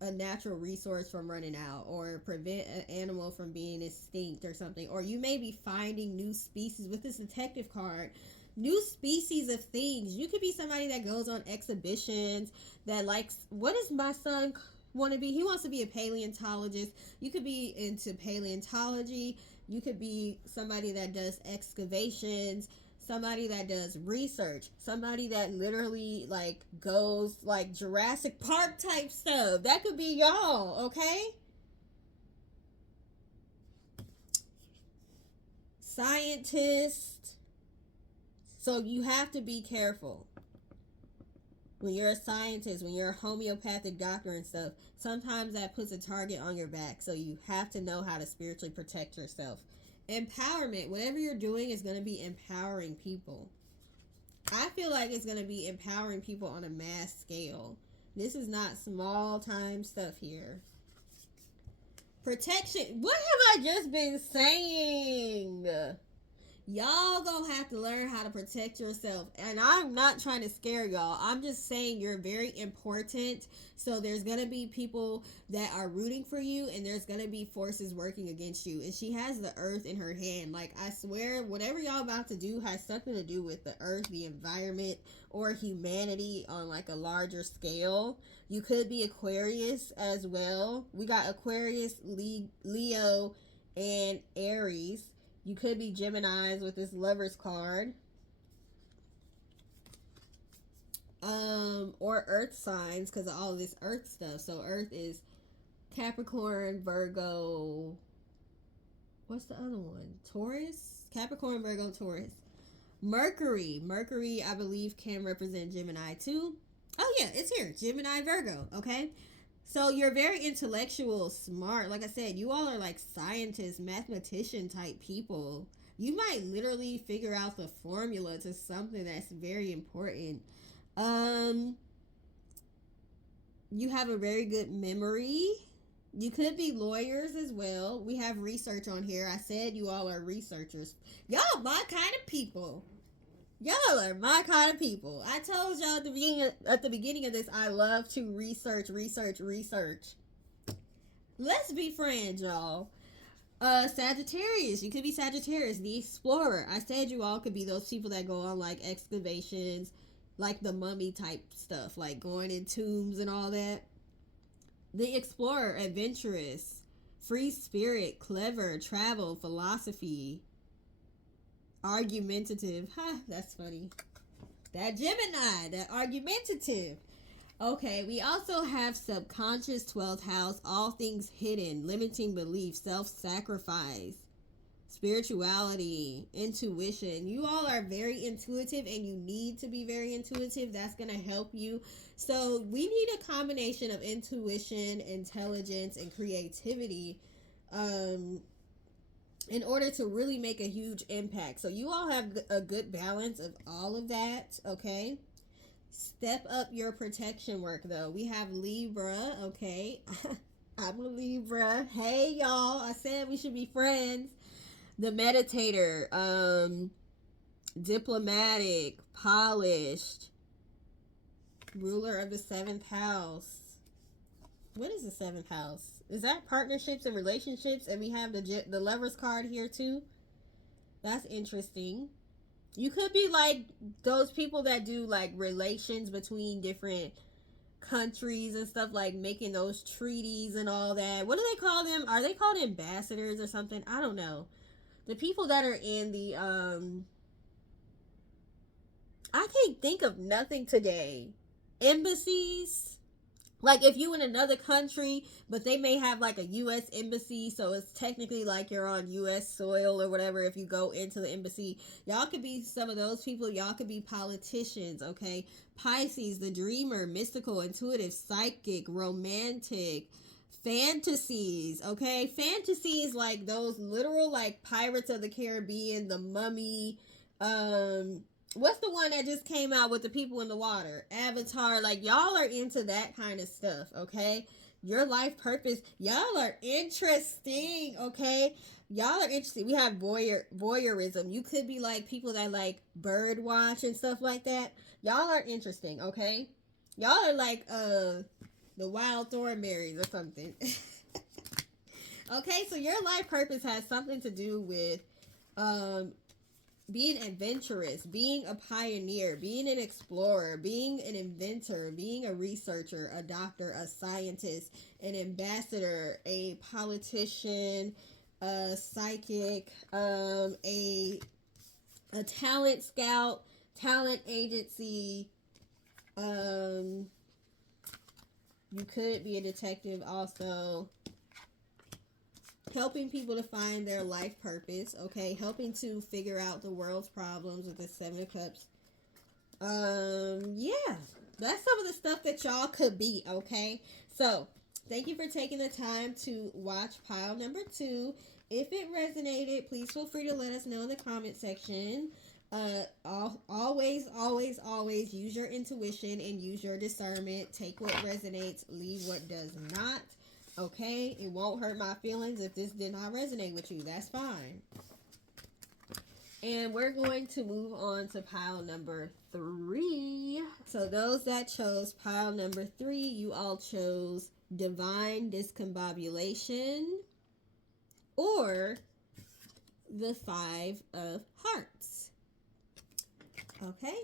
a natural resource from running out, or prevent an animal from being extinct or something. Or you may be finding new species with this detective card, new species of things. You could be somebody that goes on exhibitions, that likes, what does my son want to be? He wants to be a paleontologist. You could be into paleontology. You could be somebody that does excavations, somebody that does research, somebody that literally like goes like Jurassic Park type stuff. That could be y'all, okay? Scientist. So you have to be careful. When you're a scientist, when you're a homeopathic doctor and stuff, sometimes that puts a target on your back. So you have to know how to spiritually protect yourself. Empowerment. Whatever you're doing is going to be empowering people. I feel like it's going to be empowering people on a mass scale. This is not small time stuff here. Protection. What have I just been saying? Y'all gonna have to learn how to protect yourself. And I'm not trying to scare y'all. I'm just saying you're very important. So there's gonna be people that are rooting for you, and there's gonna be forces working against you. And she has the earth in her hand. Like, I swear, whatever y'all about to do has something to do with the earth, the environment, or humanity on like a larger scale. You could be Aquarius as well. We got Aquarius, Leo, and Aries. You could be Geminis with this Lover's card. Or Earth signs, because of all of this Earth stuff. So Earth is Capricorn, Virgo. What's the other one? Taurus? Capricorn, Virgo, Taurus. Mercury. Mercury, I believe, can represent Gemini too. Oh yeah, it's here. Gemini, Virgo. Okay. So you're very intellectual, smart. Like I said, you all are like scientists, mathematician type people. You might literally figure out the formula to something that's very important. Um, you have a very good memory. You could be lawyers as well. We have research on here. I said you all are researchers. Y'all my kind of people. Y'all are my kind of people. I told y'all at the beginning of this, I love to research, research, research. Let's be friends, y'all. Sagittarius. You could be Sagittarius, the explorer. I said you all could be those people that go on like excavations, like the mummy type stuff, like going in tombs and all that. The explorer, adventurous, free spirit, clever, travel, philosophy, argumentative. Ha, that's funny. That Gemini, that argumentative. Okay, we also have subconscious 12th house, all things hidden, limiting belief, self sacrifice, spirituality, intuition. You all are very intuitive and you need to be very intuitive. That's going to help you. So, we need a combination of intuition, intelligence, and creativity in order to really make a huge impact. So, you all have a good balance of all of that, okay? Step up your protection work though. We have Libra, okay? I'm a Libra. Hey y'all, I said we should be friends. The meditator, diplomatic, polished, ruler of the 7th house. What is the 7th house? Is that partnerships and relationships? And we have the lovers card here too. That's interesting. You could be like those people that do like relations between different countries and stuff, like making those treaties and all that. What do they call them? Are they called ambassadors or something? I don't know. The people that are in the I can't think of nothing today. Embassies. Like if you in another country, but they may have like a U.S. embassy, so it's technically like you're on U.S. soil or whatever. If you go into the embassy, y'all could be some of those people. Y'all could be politicians, okay? Pisces, the dreamer, mystical, intuitive, psychic, romantic, fantasies, okay? Fantasies like those literal like Pirates of the Caribbean, the Mummy, what's the one that just came out with the people in the water? Avatar. Like y'all are into that kind of stuff, okay? Your life purpose. Y'all are interesting, okay? Y'all are interesting. We have voyeurism. You could be like people that like bird watch and stuff like that. Y'all are interesting, okay? Y'all are like the wild thornberries or something. Okay, so your life purpose has something to do with being adventurous, being a pioneer, being an explorer, being an inventor, being a researcher, a doctor, a scientist, an ambassador, a politician, a psychic, a talent scout, talent agency. You could be a detective also. Helping people to find their life purpose, okay? Helping to figure out the world's problems with the 7 of Cups. Yeah. That's some of the stuff that y'all could be, okay? So, thank you for taking the time to watch pile number 2. If it resonated, please feel free to let us know in the comment section. Always use your intuition and use your discernment. Take what resonates, leave what does not. Okay, it won't hurt my feelings if this did not resonate with you. That's fine. And we're going to move on to pile number 3. So those that chose pile number 3, you all chose divine discombobulation or the 5 of hearts. Okay.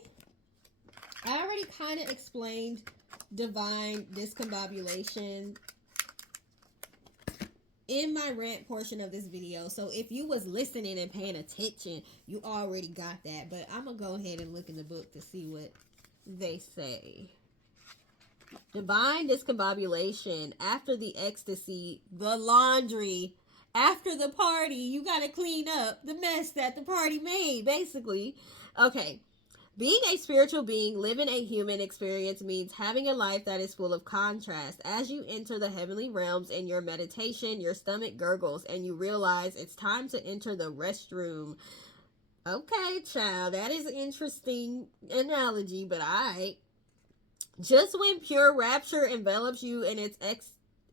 I already kind of explained divine discombobulation in my rant portion of this video. So if you was listening and paying attention, you already got that. But I'm going to go ahead and look in the book to see what they say. Divine discombobulation. After the ecstasy, the laundry, after the party, you got to clean up the mess that the party made, basically. Okay. Being a spiritual being, living a human experience means having a life that is full of contrast. As you enter the heavenly realms in your meditation, your stomach gurgles and you realize it's time to enter the restroom. Okay, child, that is an interesting analogy, but I just when pure rapture envelops you in its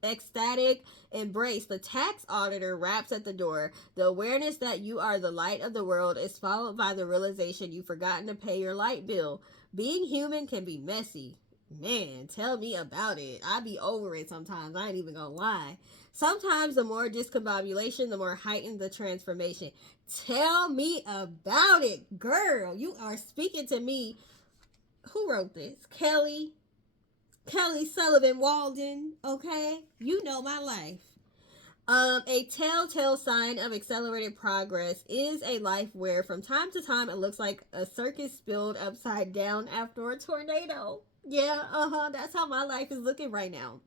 ecstatic embrace, the tax auditor raps at the door. The awareness that you are the light of the world is followed by the realization you've forgotten to pay your light bill. Being human can be messy. Man, tell me about it. I be over it sometimes. I ain't even gonna lie. Sometimes the more discombobulation, the more heightened the transformation. Tell me about it, girl. You are speaking to me. Who wrote this? Kelly Sullivan Walden, okay? You know my life. A telltale sign of accelerated progress is a life where from time to time it looks like a circus spilled upside down after a tornado. Yeah, that's how my life is looking right now.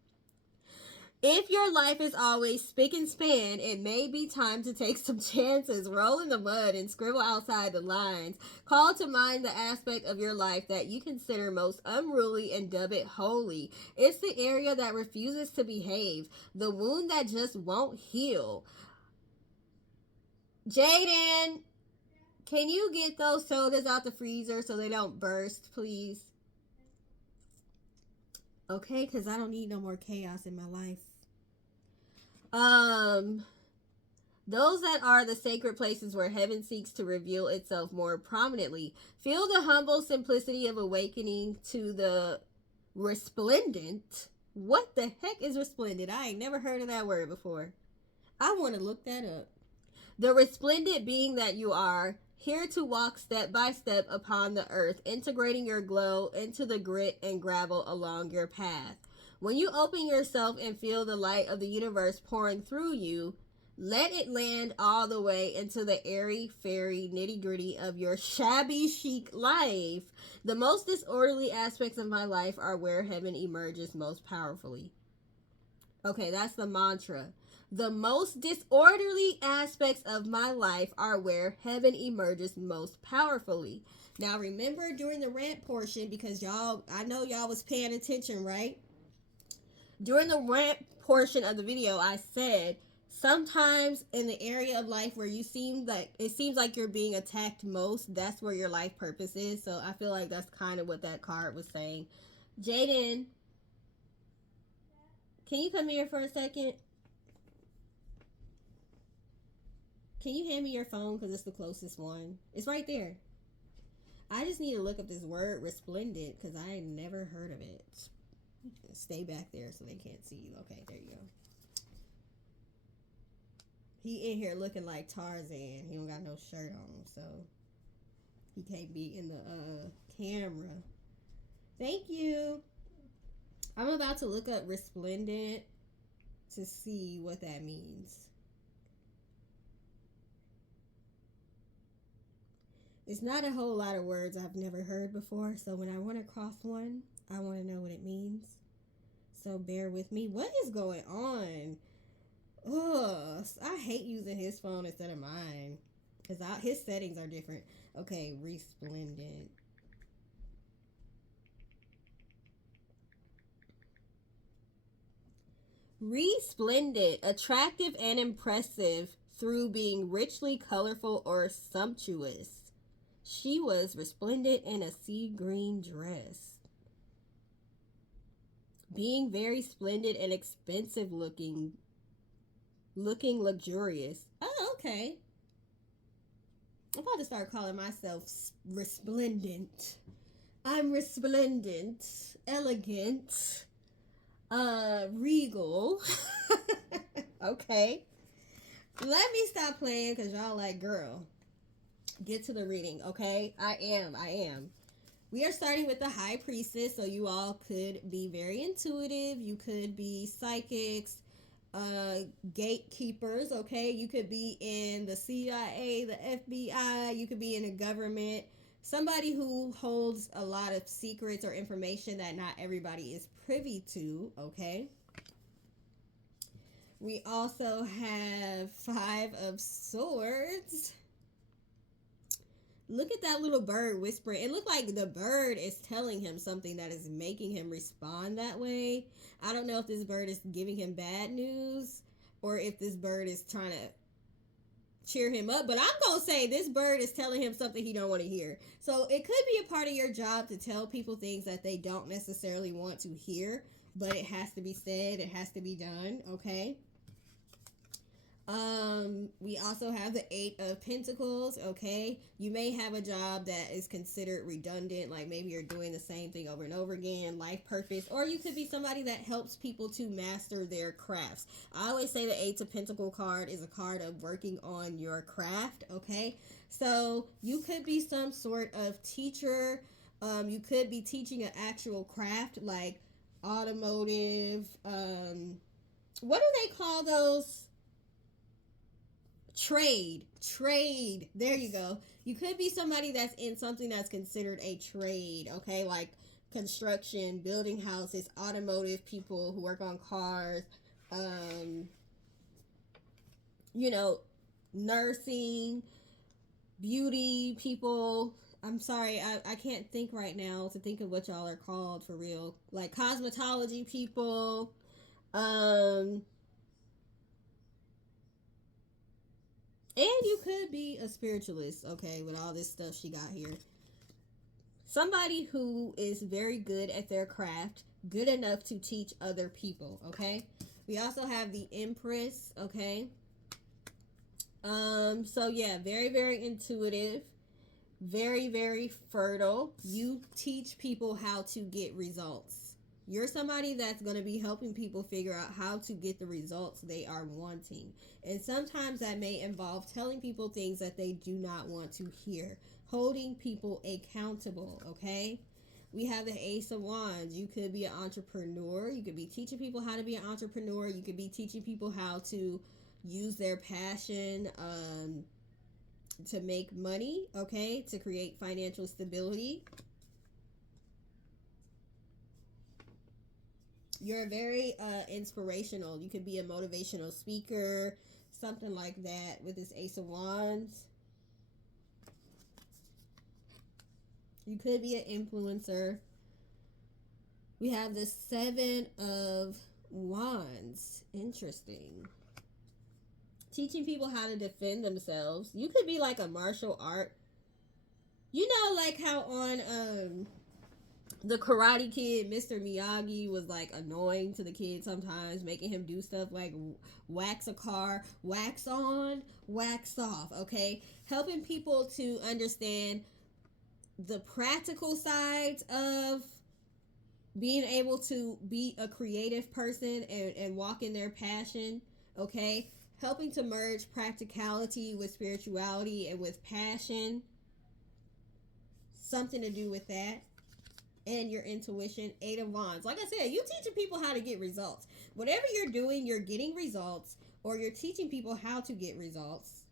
If your life is always spick and span, it may be time to take some chances, roll in the mud, and scribble outside the lines. Call to mind the aspect of your life that you consider most unruly and dub it holy. It's the area that refuses to behave, the wound that just won't heal. Jaden, can you get those sodas out the freezer so they don't burst, please? Okay, because I don't need no more chaos in my life. Um, Those that are the sacred places where heaven seeks to reveal itself more prominently. Feel the humble simplicity of awakening to the resplendent. What the heck is resplendent? I ain't never heard of that word before. I want to look that up. The resplendent being that you are, here to walk step by step upon the earth, integrating your glow into the grit and gravel along your path. When you open yourself and feel the light of the universe pouring through you, let it land all the way into the airy, fairy, nitty gritty of your shabby chic life. The most disorderly aspects of my life are where heaven emerges most powerfully. Okay, that's the mantra. The most disorderly aspects of my life are where heaven emerges most powerfully. Now, remember during the rant portion, because y'all, I know y'all was paying attention, right? During the rant portion of the video, I said sometimes in the area of life where you seem like it seems like you're being attacked most, that's where your life purpose is. So I feel like that's kind of what that card was saying. Jaden, can you come here for a second? Can you hand me your phone because it's the closest one? It's right there. I just need to look up this word resplendent because I ain't never heard of it. Stay back there so they can't see you. Okay, there you go. He in here looking like Tarzan. He don't got no shirt on, so he can't be in the camera. Thank you. I'm about to look up resplendent to see what that means. It's not a whole lot of words I've never heard before, so when I run across one, I want to know what it means. So bear with me. What is going on? Ugh, I hate using his phone instead of mine because his settings are different. Okay, resplendent. Resplendent, attractive and impressive through being richly colorful or sumptuous. She was resplendent in a sea green dress. Being very splendid and expensive looking luxurious. Oh, okay. I'm about to start calling myself resplendent. I'm resplendent, elegant, regal. Okay. Let me stop playing because y'all like, girl, get to the reading, okay? I am. We are starting with the High Priestess, so you all could be very intuitive. You could be psychics, gatekeepers, okay? You could be in the CIA, the FBI, you could be in the government. Somebody who holds a lot of secrets or information that not everybody is privy to, okay? We also have 5 of Swords. Look at that little bird whispering. It looked like the bird is telling him something that is making him respond that way. I don't know if this bird is giving him bad news or if this bird is trying to cheer him up, but I'm gonna say this bird is telling him something he don't want to hear. So it could be a part of your job to tell people things that they don't necessarily want to hear, but it has to be said, it has to be done. Okay. We also have the Eight of Pentacles. Okay, you may have a job that is considered redundant, like maybe you're doing the same thing over and over again, life purpose, or you could be somebody that helps people to master their crafts. I always say the Eight of Pentacle card is a card of working on your craft. Okay, so you could be some sort of teacher. You could be teaching an actual craft like automotive. What do they call those? Trade, there you go. You could be somebody that's in something that's considered a trade. Okay, like construction, building houses, automotive people who work on cars, you know, nursing, beauty people. I'm sorry, I can't think right now to think of what y'all are called for real, like cosmetology people. And you could be a spiritualist, okay, with all this stuff she got here. Somebody who is very good at their craft, good enough to teach other people, okay? We also have the Empress, okay? So yeah, very, very intuitive, very, very fertile. You teach people how to get results. You're somebody that's going to be helping people figure out how to get the results they are wanting. And sometimes that may involve telling people things that they do not want to hear, holding people accountable, okay? We have the Ace of Wands. You could be an entrepreneur. You could be teaching people how to be an entrepreneur. You could be teaching people how to use their passion to make money, okay? To create financial stability. You're very inspirational. You could be a motivational speaker, something like that with this Ace of Wands. You could be an influencer. We have the Seven of Wands. Interesting. Teaching people how to defend themselves. You could be like a martial art. You know, like how on the Karate Kid, Mr. Miyagi was like annoying to the kid sometimes, making him do stuff like wax a car, wax on, wax off, okay? Helping people to understand the practical sides of being able to be a creative person and walk in their passion, okay? Helping to merge practicality with spirituality and with passion. Something to do with that. And your intuition. Eight of Wands. Like I said, you teaching people how to get results. Whatever you're doing, you're getting results, or you're teaching people how to get results.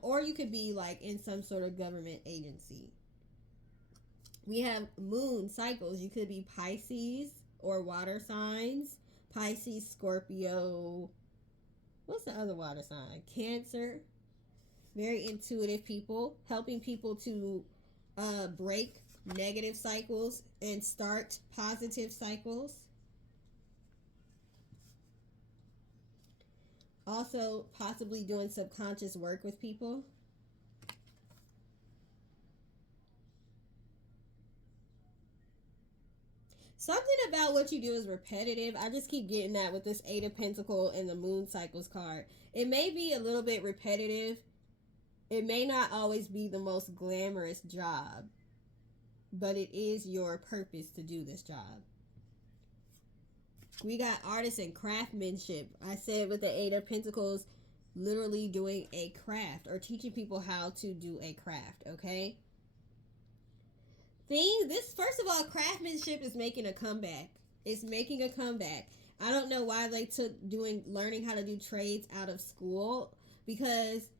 Or you could be like in some sort of government agency. We have moon cycles. You could be Pisces or water signs. Pisces, Scorpio. What's the other water sign? Cancer. Very intuitive people, helping people to break negative cycles and start positive cycles. Also, possibly doing subconscious work with people. Something about what you do is repetitive. I just keep getting that with this Eight of Pentacles and the Moon Cycles card. It may be a little bit repetitive. It may not always be the most glamorous job, but it is your purpose to do this job. We got artists and craftsmanship. I said with the Eight of Pentacles, literally doing a craft or teaching people how to do a craft, okay? This, first of all, craftsmanship is making a comeback. It's making a comeback. I don't know why they took learning how to do trades out of school, because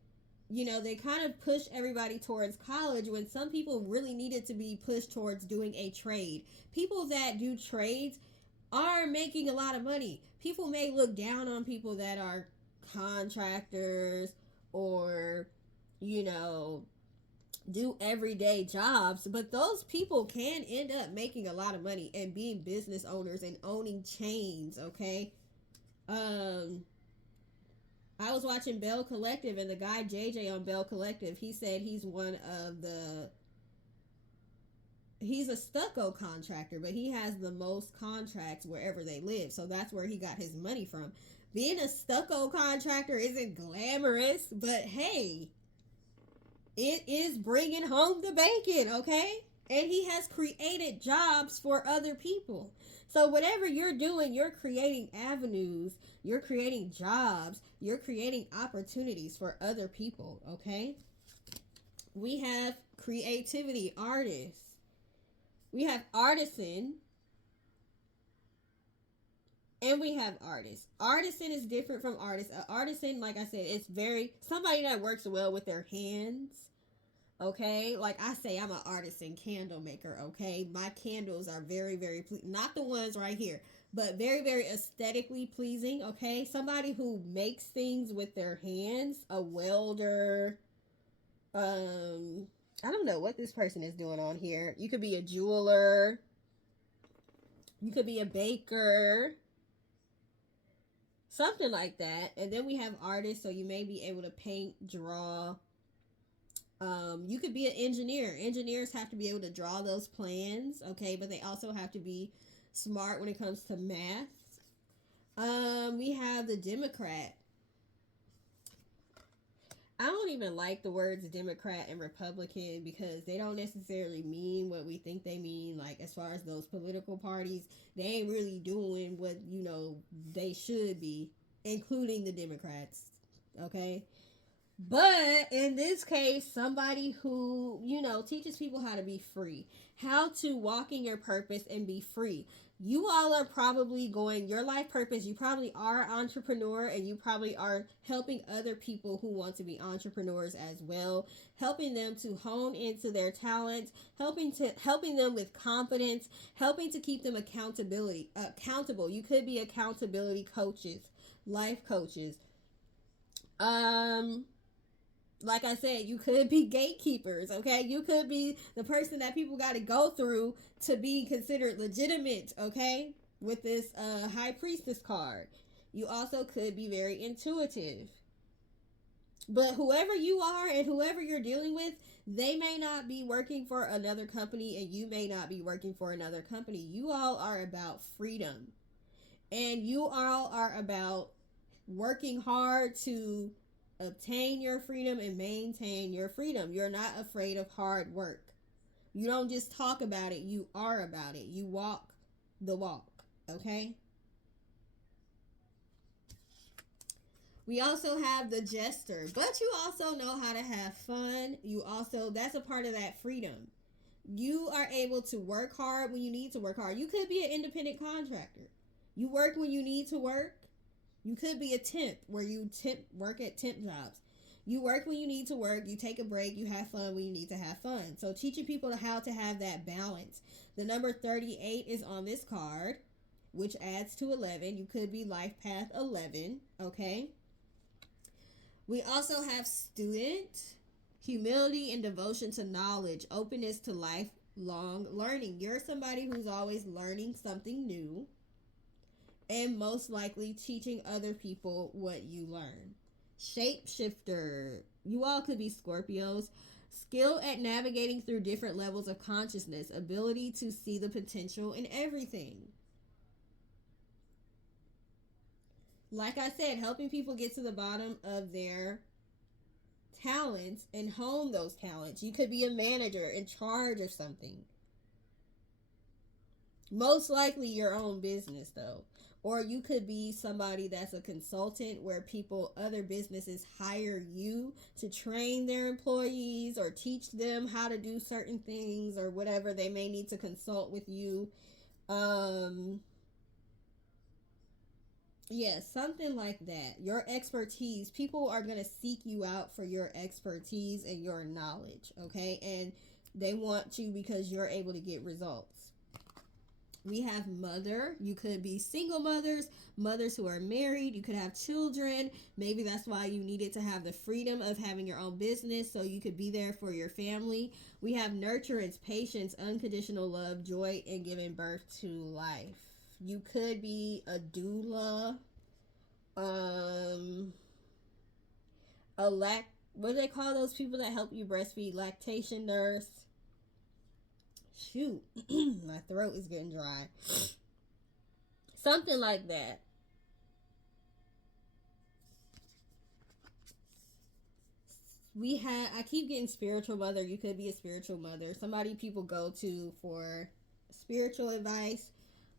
you know, they kind of push everybody towards college when some people really needed to be pushed towards doing a trade. People that do trades are making a lot of money. People may look down on people that are contractors or, you know, do everyday jobs, but those people can end up making a lot of money and being business owners and owning chains, okay? Um I was watching Bell Collective, and the guy JJ on Bell Collective, he said he's a stucco contractor, but he has the most contracts wherever they live. So that's where he got his money from. Being a stucco contractor isn't glamorous, but hey, it is bringing home the bacon, okay? And he has created jobs for other people. So whatever you're doing, you're creating avenues, you're creating jobs, you're creating opportunities for other people, okay? We have creativity, artists. We have artisan, and we have artist. Artisan is different from artist. An artisan, like I said, it's very somebody that works well with their hands. Okay, like I say, I'm an artisan candle maker. Okay, my candles are very, very not the ones right here, but very, very aesthetically pleasing. Okay, somebody who makes things with their hands, a welder. I don't know what this person is doing on here. You could be a jeweler. You could be a baker. Something like that. And then we have artists, so you may be able to paint, draw. You could be an engineer. Engineers have to be able to draw those plans, okay? But they also have to be smart when it comes to math. We have the Democrat. I don't even like the words Democrat and Republican because they don't necessarily mean what we think they mean. Like, as far as those political parties, they ain't really doing what, they should be, including the Democrats. Okay? But in this case, somebody who, teaches people how to be free, how to walk in your purpose and be free. You all are probably going your life purpose. You probably are an entrepreneur, and you probably are helping other people who want to be entrepreneurs as well, helping them to hone into their talents, helping them with confidence, helping to keep them accountable. You could be accountability coaches, life coaches. Like I said, you could be gatekeepers, okay? You could be the person that people got to go through to be considered legitimate, okay? With this High Priestess card. You also could be very intuitive. But whoever you are and whoever you're dealing with, they may not be working for another company, and you may not be working for another company. You all are about freedom. And you all are about working hard to obtain your freedom and maintain your freedom. You're not afraid of hard work. You don't just talk about it, you are about it. You walk the walk, okay? We also have the jester, but you also know how to have fun. That's a part of that freedom. You are able to work hard when you need to work hard. You could be an independent contractor. You work when you need to work. You could be a temp where you work at temp jobs. You work when you need to work. You take a break. You have fun when you need to have fun. So teaching people how to have that balance. The number 38 is on this card, which adds to 11. You could be life path 11, okay? We also have student, humility and devotion to knowledge, openness to lifelong learning. You're somebody who's always learning something new, and most likely teaching other people what you learn. Shapeshifter. You all could be Scorpios. Skill at navigating through different levels of consciousness. Ability to see the potential in everything. Like I said, helping people get to the bottom of their talents and hone those talents. You could be a manager in charge of something. Most likely your own business, though. Or you could be somebody that's a consultant where other businesses hire you to train their employees or teach them how to do certain things or whatever. They may need to consult with you. Something like that. Your expertise. People are going to seek you out for your expertise and your knowledge, okay? And they want you because you're able to get results. We have mother. You could be single mothers, mothers who are married. You could have children. Maybe that's why you needed to have the freedom of having your own business so you could be there for your family. We have nurturance, patience, unconditional love, joy, and giving birth to life. You could be a doula, what do they call those people that help you breastfeed? Lactation nurse. Shoot, my throat is getting dry. Something like that. I keep getting spiritual mother. You could be a spiritual mother. Somebody people go to for spiritual advice.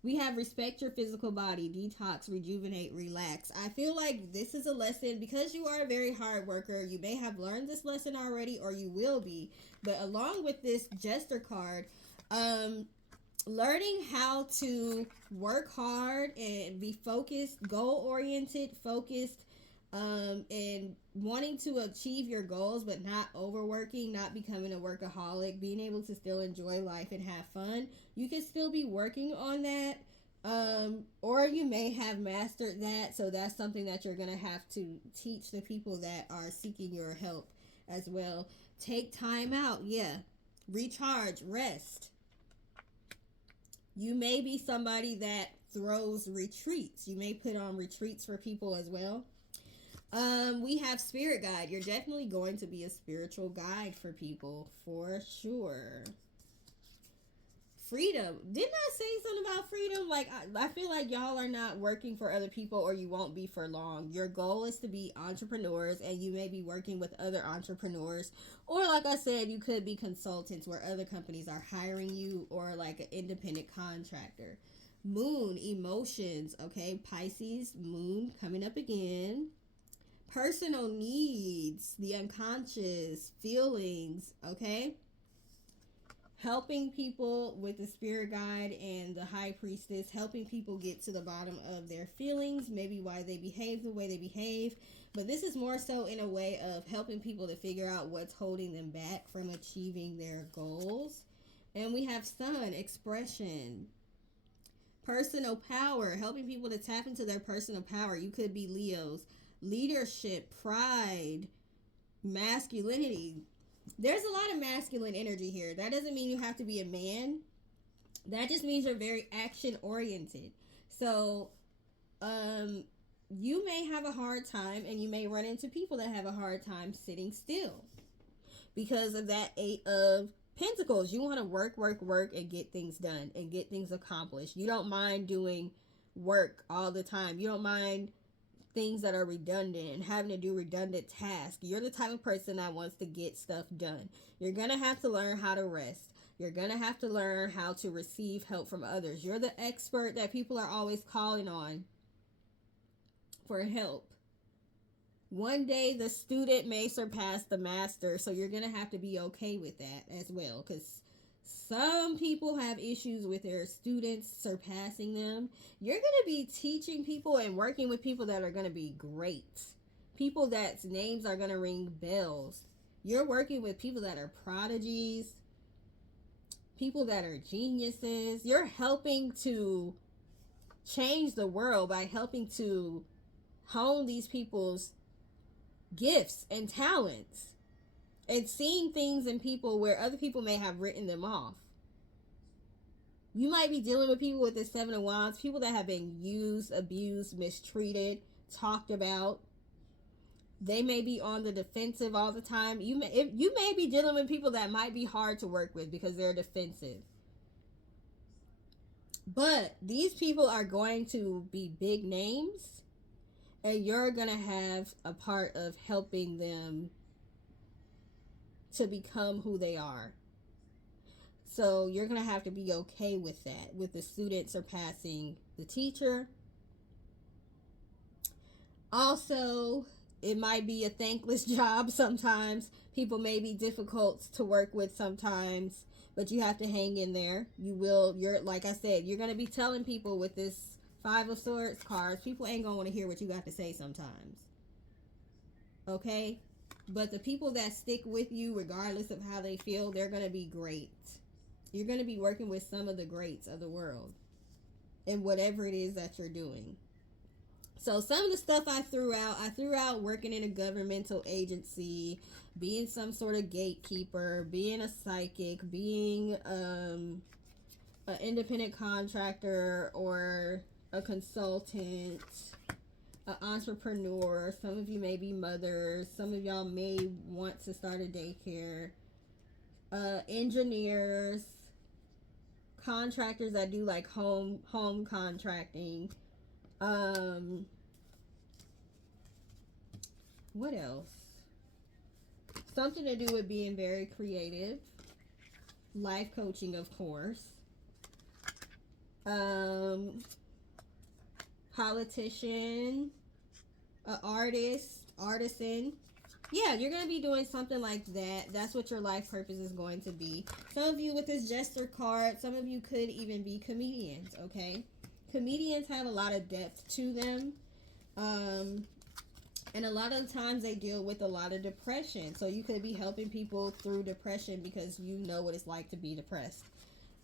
We have respect your physical body, detox, rejuvenate, relax. I feel like this is a lesson because you are a very hard worker. You may have learned this lesson already or you will be. But along with this Jester card, learning how to work hard and be focused, goal oriented, focused, and wanting to achieve your goals, but not overworking, not becoming a workaholic, being able to still enjoy life and have fun. You can still be working on that. Or you may have mastered that. So that's something that you're going to have to teach the people that are seeking your help as well. Take time out. Yeah. Recharge, rest. You may be somebody that throws retreats. You may put on retreats for people as well. We have spirit guide. You're definitely going to be a spiritual guide for people for sure. Freedom. Didn't I say something about freedom? Like, I feel like y'all are not working for other people or you won't be for long. Your goal is to be entrepreneurs and you may be working with other entrepreneurs. Or like I said, you could be consultants where other companies are hiring you or like an independent contractor. Moon, emotions. Okay, Pisces, moon coming up again. Personal needs, the unconscious, feelings, okay? Helping people with the spirit guide and the high priestess, helping people get to the bottom of their feelings, maybe why they behave the way they behave. But this is more so in a way of helping people to figure out what's holding them back from achieving their goals. And we have sun, expression. Personal power, helping people to tap into their personal power. You could be Leos. Leadership, pride, masculinity. There's a lot of masculine energy here. That doesn't mean you have to be a man. That just means you're very action oriented. So, you may have a hard time and you may run into people that have a hard time sitting still because of that 8 of Pentacles. You want to work, and get things done and get things accomplished. You don't mind doing work all the time. You don't mind things that are redundant and having to do redundant tasks. You're the type of person that wants to get stuff done. You're going to have to learn how to rest. You're going to have to learn how to receive help from others. You're the expert that people are always calling on for help. One day the student may surpass the master, so you're going to have to be okay with that as well, because some people have issues with their students surpassing them. You're going to be teaching people and working with people that are going to be great. People that's names are going to ring bells. You're working with people that are prodigies, people that are geniuses. You're helping to change the world by helping to hone these people's gifts and talents and seeing things in people where other people may have written them off. You might be dealing with people with the 7 of Wands, people that have been used, abused, mistreated, talked about. They may be on the defensive all the time. You may be dealing with people that might be hard to work with because they're defensive. But these people are going to be big names, and you're going to have a part of helping them to become who they are. So you're going to have to be okay with that, with the student surpassing the teacher. Also, it might be a thankless job sometimes. People may be difficult to work with sometimes, but you have to hang in there. You're like I said, you're going to be telling people with this 5 of Swords cards, people ain't going to want to hear what you got to say sometimes. Okay? But the people that stick with you, regardless of how they feel, they're going to be great. You're going to be working with some of the greats of the world. in whatever it is that you're doing. So some of the stuff I threw out working in a governmental agency, being some sort of gatekeeper, being a psychic, being an independent contractor or a consultant, an entrepreneur. Some of you may be mothers. Some of y'all may want to start a daycare. Engineers, contractors that do like home contracting. What else? Something to do with being very creative. Life coaching, of course. Politician, artisan. Yeah, you're going to be doing something like that. That's what your life purpose is going to be. Some of you with this jester card, some of you could even be comedians, okay? Comedians have a lot of depth to them. And a lot of times they deal with a lot of depression. So you could be helping people through depression because you know what it's like to be depressed.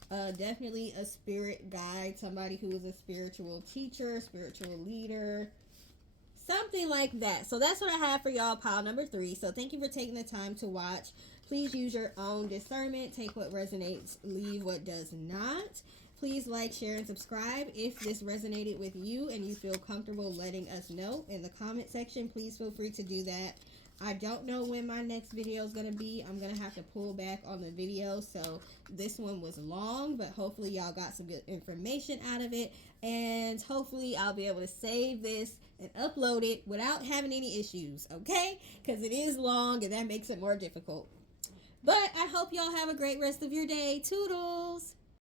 Definitely a spirit guide, somebody who is a spiritual teacher, spiritual leader, something like that. So that's what I have for y'all, pile number 3. So thank you for taking the time to watch. Please use your own discernment. Take what resonates, leave what does not. Please like, share, and subscribe if this resonated with you and you feel comfortable letting us know in the comment section. Please feel free to do that. I don't know when my next video is going to be. I'm going to have to pull back on the video. So this one was long, but hopefully y'all got some good information out of it. And hopefully I'll be able to save this and upload it without having any issues, okay? Because it is long and that makes it more difficult. But I hope y'all have a great rest of your day. Toodles!